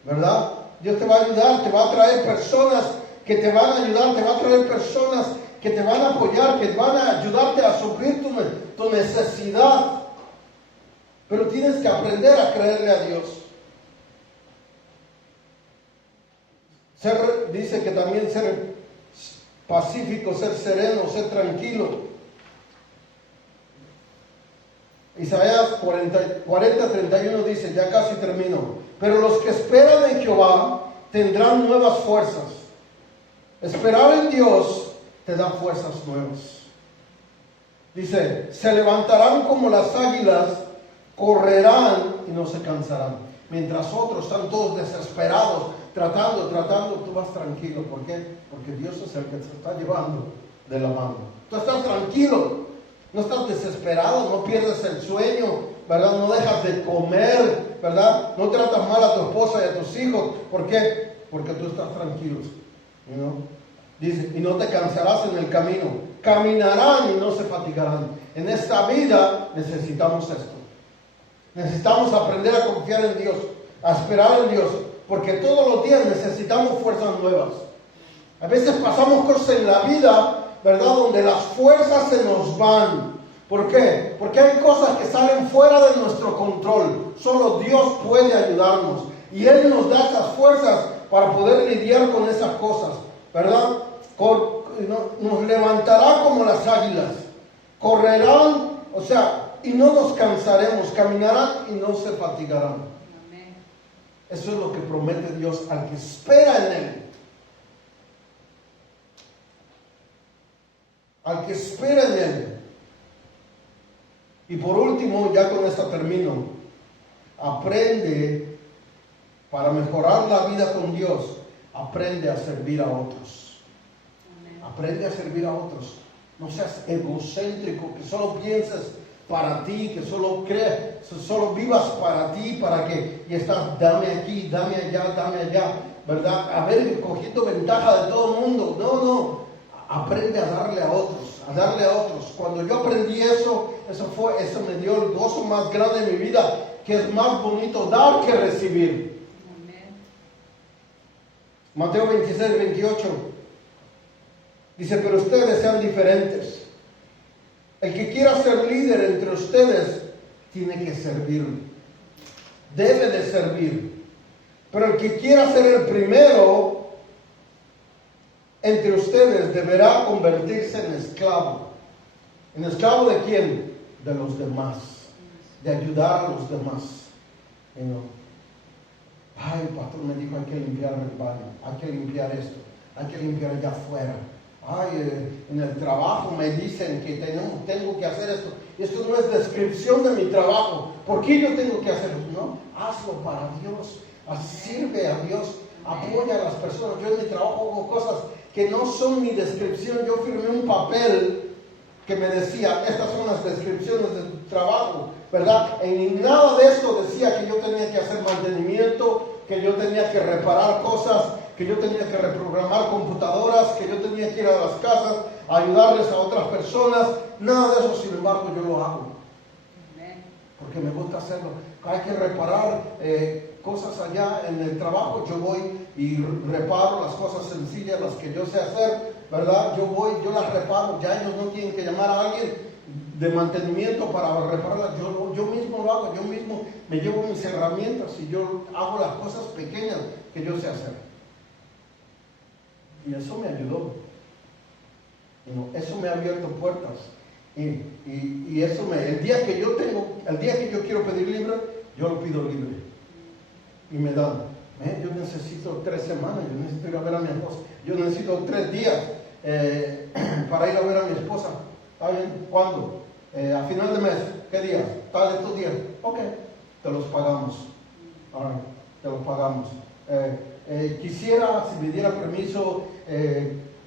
¿verdad? Dios te va a ayudar, te va a traer personas que te van a ayudar, te va a traer personas que te van a apoyar, que van a ayudarte a suplir tu necesidad. Pero tienes que aprender a creerle a Dios. Dice que también ser pacífico, ser sereno, ser tranquilo. Isaías 40:31 dice, ya casi termino, pero los que esperan en Jehová tendrán nuevas fuerzas. Esperar en Dios te da fuerzas nuevas. Dice, se levantarán como las águilas, correrán y no se cansarán. Mientras otros están todos desesperados, tratando, tú vas tranquilo. ¿Por qué? Porque Dios es el que te está llevando de la mano. Tú estás tranquilo, no estás desesperado, no pierdes el sueño, ¿verdad? No dejas de comer, ¿verdad? No tratas mal a tu esposa y a tus hijos. ¿Por qué? Porque tú estás tranquilo. Dice, y no te cansarás en el camino. Caminarán y no se fatigarán. En esta vida necesitamos esto. Necesitamos aprender a confiar en Dios, a esperar en Dios, porque todos los días necesitamos fuerzas nuevas. A veces pasamos cosas en la vida, ¿verdad? Donde las fuerzas se nos van, ¿Por qué? Porque hay cosas que salen fuera de nuestro control. Solo Dios puede ayudarnos. Y Él nos da esas fuerzas para poder lidiar con esas cosas, ¿verdad? Nos levantará como las águilas. Correrán, o sea, y no nos cansaremos. Caminarán y no se fatigarán. Amén. Eso es lo que promete Dios al que espera en Él. Al que espera en Él. Y por último, ya con esto termino, aprende, para mejorar la vida con Dios, aprende a servir a otros. Amén. Aprende a servir a otros. No seas egocéntrico, que solo pienses para ti, que solo creas, solo vivas para ti, para que, y estás, dame aquí, dame allá, ¿verdad? A ver, cogiendo ventaja de todo el mundo. No, aprende a darle a otros. Cuando yo aprendí eso me dio el gozo más grande de mi vida, que es más bonito dar que recibir. Amén. Mateo 26, 28 dice, pero ustedes sean diferentes. El que quiera ser líder entre ustedes tiene que servir. Debe de servir. Pero el que quiera ser el primero entre ustedes deberá convertirse en esclavo. ¿En esclavo de quién? De los demás. De ayudar a los demás. Ay, el pastor me dijo, hay que limpiar el baño, hay que limpiar esto, hay que limpiar allá afuera. Ay, en el trabajo me dicen que tengo que hacer esto. Esto no es descripción de mi trabajo. ¿Por qué yo tengo que hacerlo? No, hazlo para Dios. Sirve a Dios. Apoya a las personas. Yo en mi trabajo hago cosas que no son mi descripción. Yo firmé un papel que me decía, estas son las descripciones de tu trabajo, ¿verdad? En nada de esto decía que yo tenía que hacer mantenimiento, que yo tenía que reparar cosas, que yo tenía que reprogramar computadoras, que yo tenía que ir a las casas, a ayudarles a otras personas. Nada de eso, sin embargo, yo lo hago. Porque me gusta hacerlo. Hay que reparar cosas allá en el trabajo. Yo voy y reparo las cosas sencillas, las que yo sé hacer, ¿verdad? Yo las reparo. Ya ellos no tienen que llamar a alguien de mantenimiento para repararlas. Yo mismo lo hago. Yo mismo me llevo mis herramientas y yo hago las cosas pequeñas que yo sé hacer. Y eso me ayudó. Eso me ha abierto puertas. Y eso el día que yo quiero pedir libre, yo lo pido libre. Y me dan. Yo necesito 3 semanas, yo necesito ir a ver a mi esposa. Yo necesito 3 días para ir a ver a mi esposa. ¿Está bien? ¿Cuándo? A final de mes. ¿Qué día? Tal estos días. Ok, te los pagamos. Ahora, te los pagamos. Quisiera, si me diera permiso,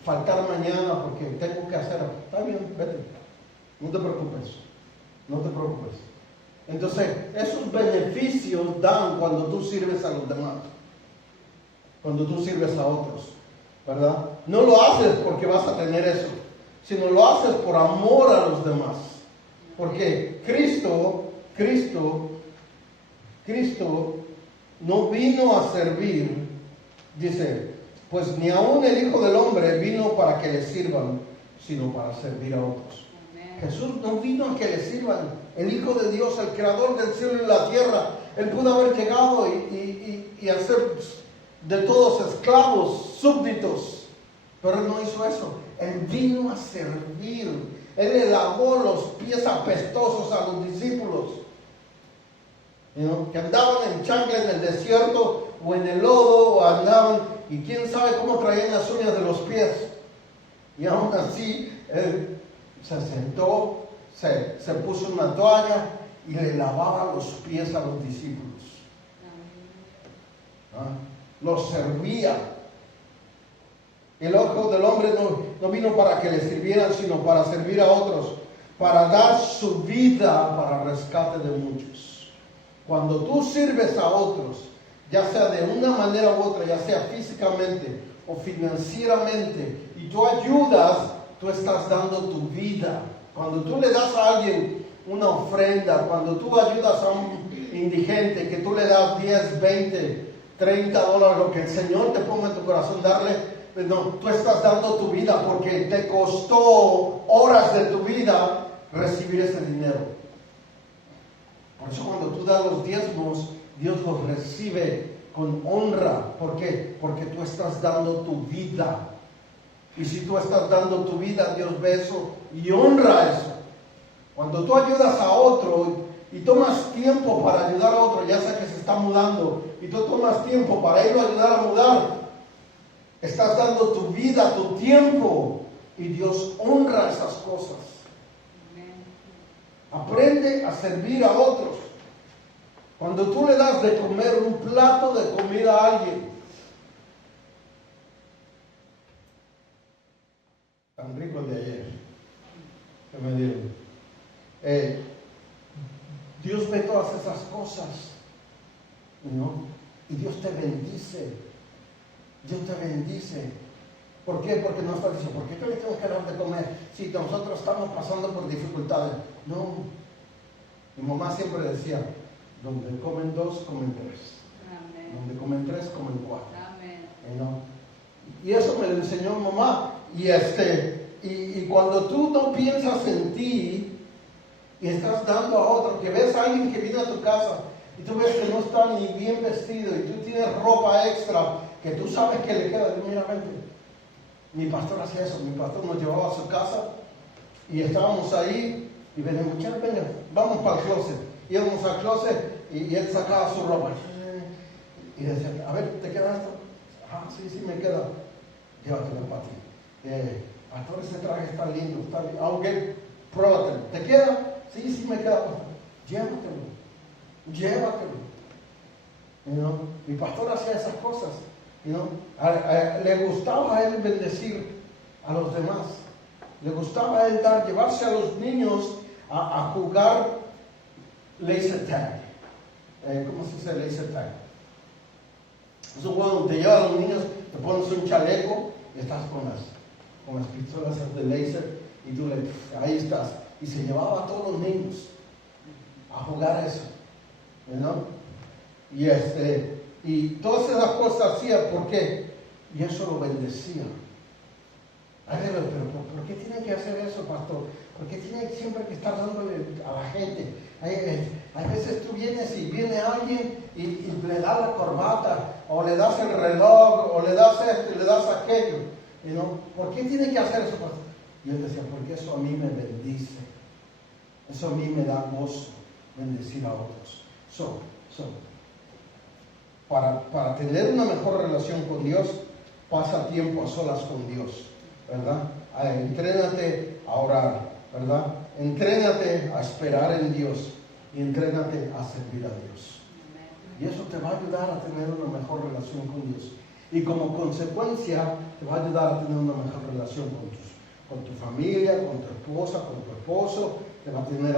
faltar mañana porque tengo que hacer. Está bien, vete. No te preocupes. Entonces, esos beneficios dan cuando tú sirves a los demás. Cuando tú sirves a otros, ¿verdad? No lo haces porque vas a tener eso, sino lo haces por amor a los demás. Porque Cristo no vino a servir, dice, pues ni aún el Hijo del Hombre vino para que le sirvan, sino para servir a otros. Jesús no vino a que le sirvan. El Hijo de Dios, el Creador del cielo y la tierra, Él pudo haber llegado y hacer de todos esclavos, súbditos, pero Él no hizo eso. Él vino a servir. Él le lavó los pies apestosos a los discípulos, que andaban en chancla en el desierto o en el lodo, o andaban y quién sabe cómo traían las uñas de los pies, y aún así Él se sentó, se puso una toalla y le lavaba los pies a los discípulos. Los servía. El Hijo del Hombre no vino para que le sirvieran, sino para servir a otros, para dar su vida para rescate de muchos. Cuando tú sirves a otros, ya sea de una manera u otra, ya sea físicamente o financieramente, y tú ayudas, tú estás dando tu vida. Cuando tú le das a alguien una ofrenda, cuando tú ayudas a un indigente, que tú le das 10, 20, 30 dólares, lo que el Señor te ponga en tu corazón darle, pues no, tú estás dando tu vida porque te costó horas de tu vida recibir ese dinero. Por eso cuando tú das los diezmos, Dios los recibe con honra. ¿Por qué? Porque tú estás dando tu vida. Y si tú estás dando tu vida, Dios ve eso y honra eso. Cuando tú ayudas a otro y tomas tiempo para ayudar a otro, ya sea que se está mudando, y tú tomas tiempo para irlo a ayudar a mudar, estás dando tu vida, tu tiempo, y Dios honra esas cosas. Aprende a servir a otros. Cuando tú le das de comer un plato de comida a alguien, tan rico el de ayer, que me dieron. Dios ve todas esas cosas, ¿no? Y Dios te bendice. Dios te bendice. ¿Por qué? Porque no está diciendo, ¿por qué le tengo que dar de comer si nosotros estamos pasando por dificultades? No. Mi mamá siempre decía, donde comen dos, comen tres. Amén. Donde comen tres, comen cuatro. Amén. ¿No? Y eso me lo enseñó mi mamá. Y cuando tú no piensas en ti y estás dando a otro, que ves a alguien que viene a tu casa y tú ves que no está ni bien vestido y tú tienes ropa extra que tú sabes que le queda, mira, vente. Mi pastor hacía eso, mi pastor nos llevaba a su casa y estábamos ahí y venía, muchachos, venga, vamos para el closet. Íbamos al closet y él sacaba su ropa y decía, a ver, ¿te queda esto? Ah, sí, me queda. Llévatelo para ti. Pastor, ese traje está lindo, aunque pruébatelo. ¿Te queda? Sí, me queda. Llévatelo. Mi pastor hacía esas cosas. Le gustaba a él bendecir a los demás. Le gustaba a él llevarse a los niños a jugar laser tag. ¿Cómo se dice laser tag? Es un juego donde te llevan a los niños, te pones un chaleco y estás con las pistolas de laser y tú ahí estás. Y se llevaba a todos los niños a jugar eso, ¿no? Y todas esas cosas hacía, ¿por qué? Y eso lo bendecía. Pero ¿por qué tiene que hacer eso, pastor? ¿Por qué tiene siempre que estar dándole a la gente? Hay veces tú vienes y viene alguien y le das la corbata, o le das el reloj, o le das esto y le das aquello. ¿Por qué tiene que hacer eso, pastor? Y él decía, porque eso a mí me bendice. Eso a mí me da gozo, bendecir a otros. Para tener una mejor relación con Dios, pasa tiempo a solas con Dios, ¿verdad? Entrénate a orar, ¿verdad? Entrénate a esperar en Dios y entrénate a servir a Dios. Y eso te va a ayudar a tener una mejor relación con Dios. Y como consecuencia, te va a ayudar a tener una mejor relación con tu familia, con tu esposa, con tu esposo, te va a tener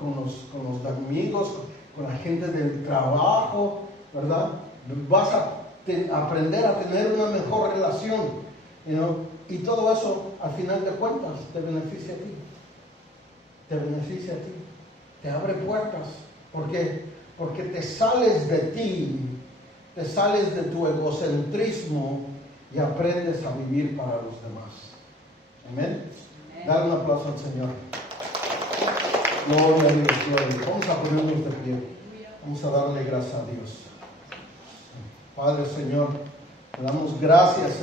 con los amigos, con la gente del trabajo, ¿verdad? Vas a aprender a tener una mejor relación, y todo eso, al final de cuentas, te beneficia a ti. Te beneficia a ti. Te abre puertas. ¿Por qué? Porque te sales de ti, te sales de tu egocentrismo y aprendes a vivir para los demás. Amén. Dar un aplauso al Señor. Gloria a Dios, gloria. Vamos a ponernos de pie. Vamos a darle gracias a Dios. Padre, Señor, te damos gracias, Señor.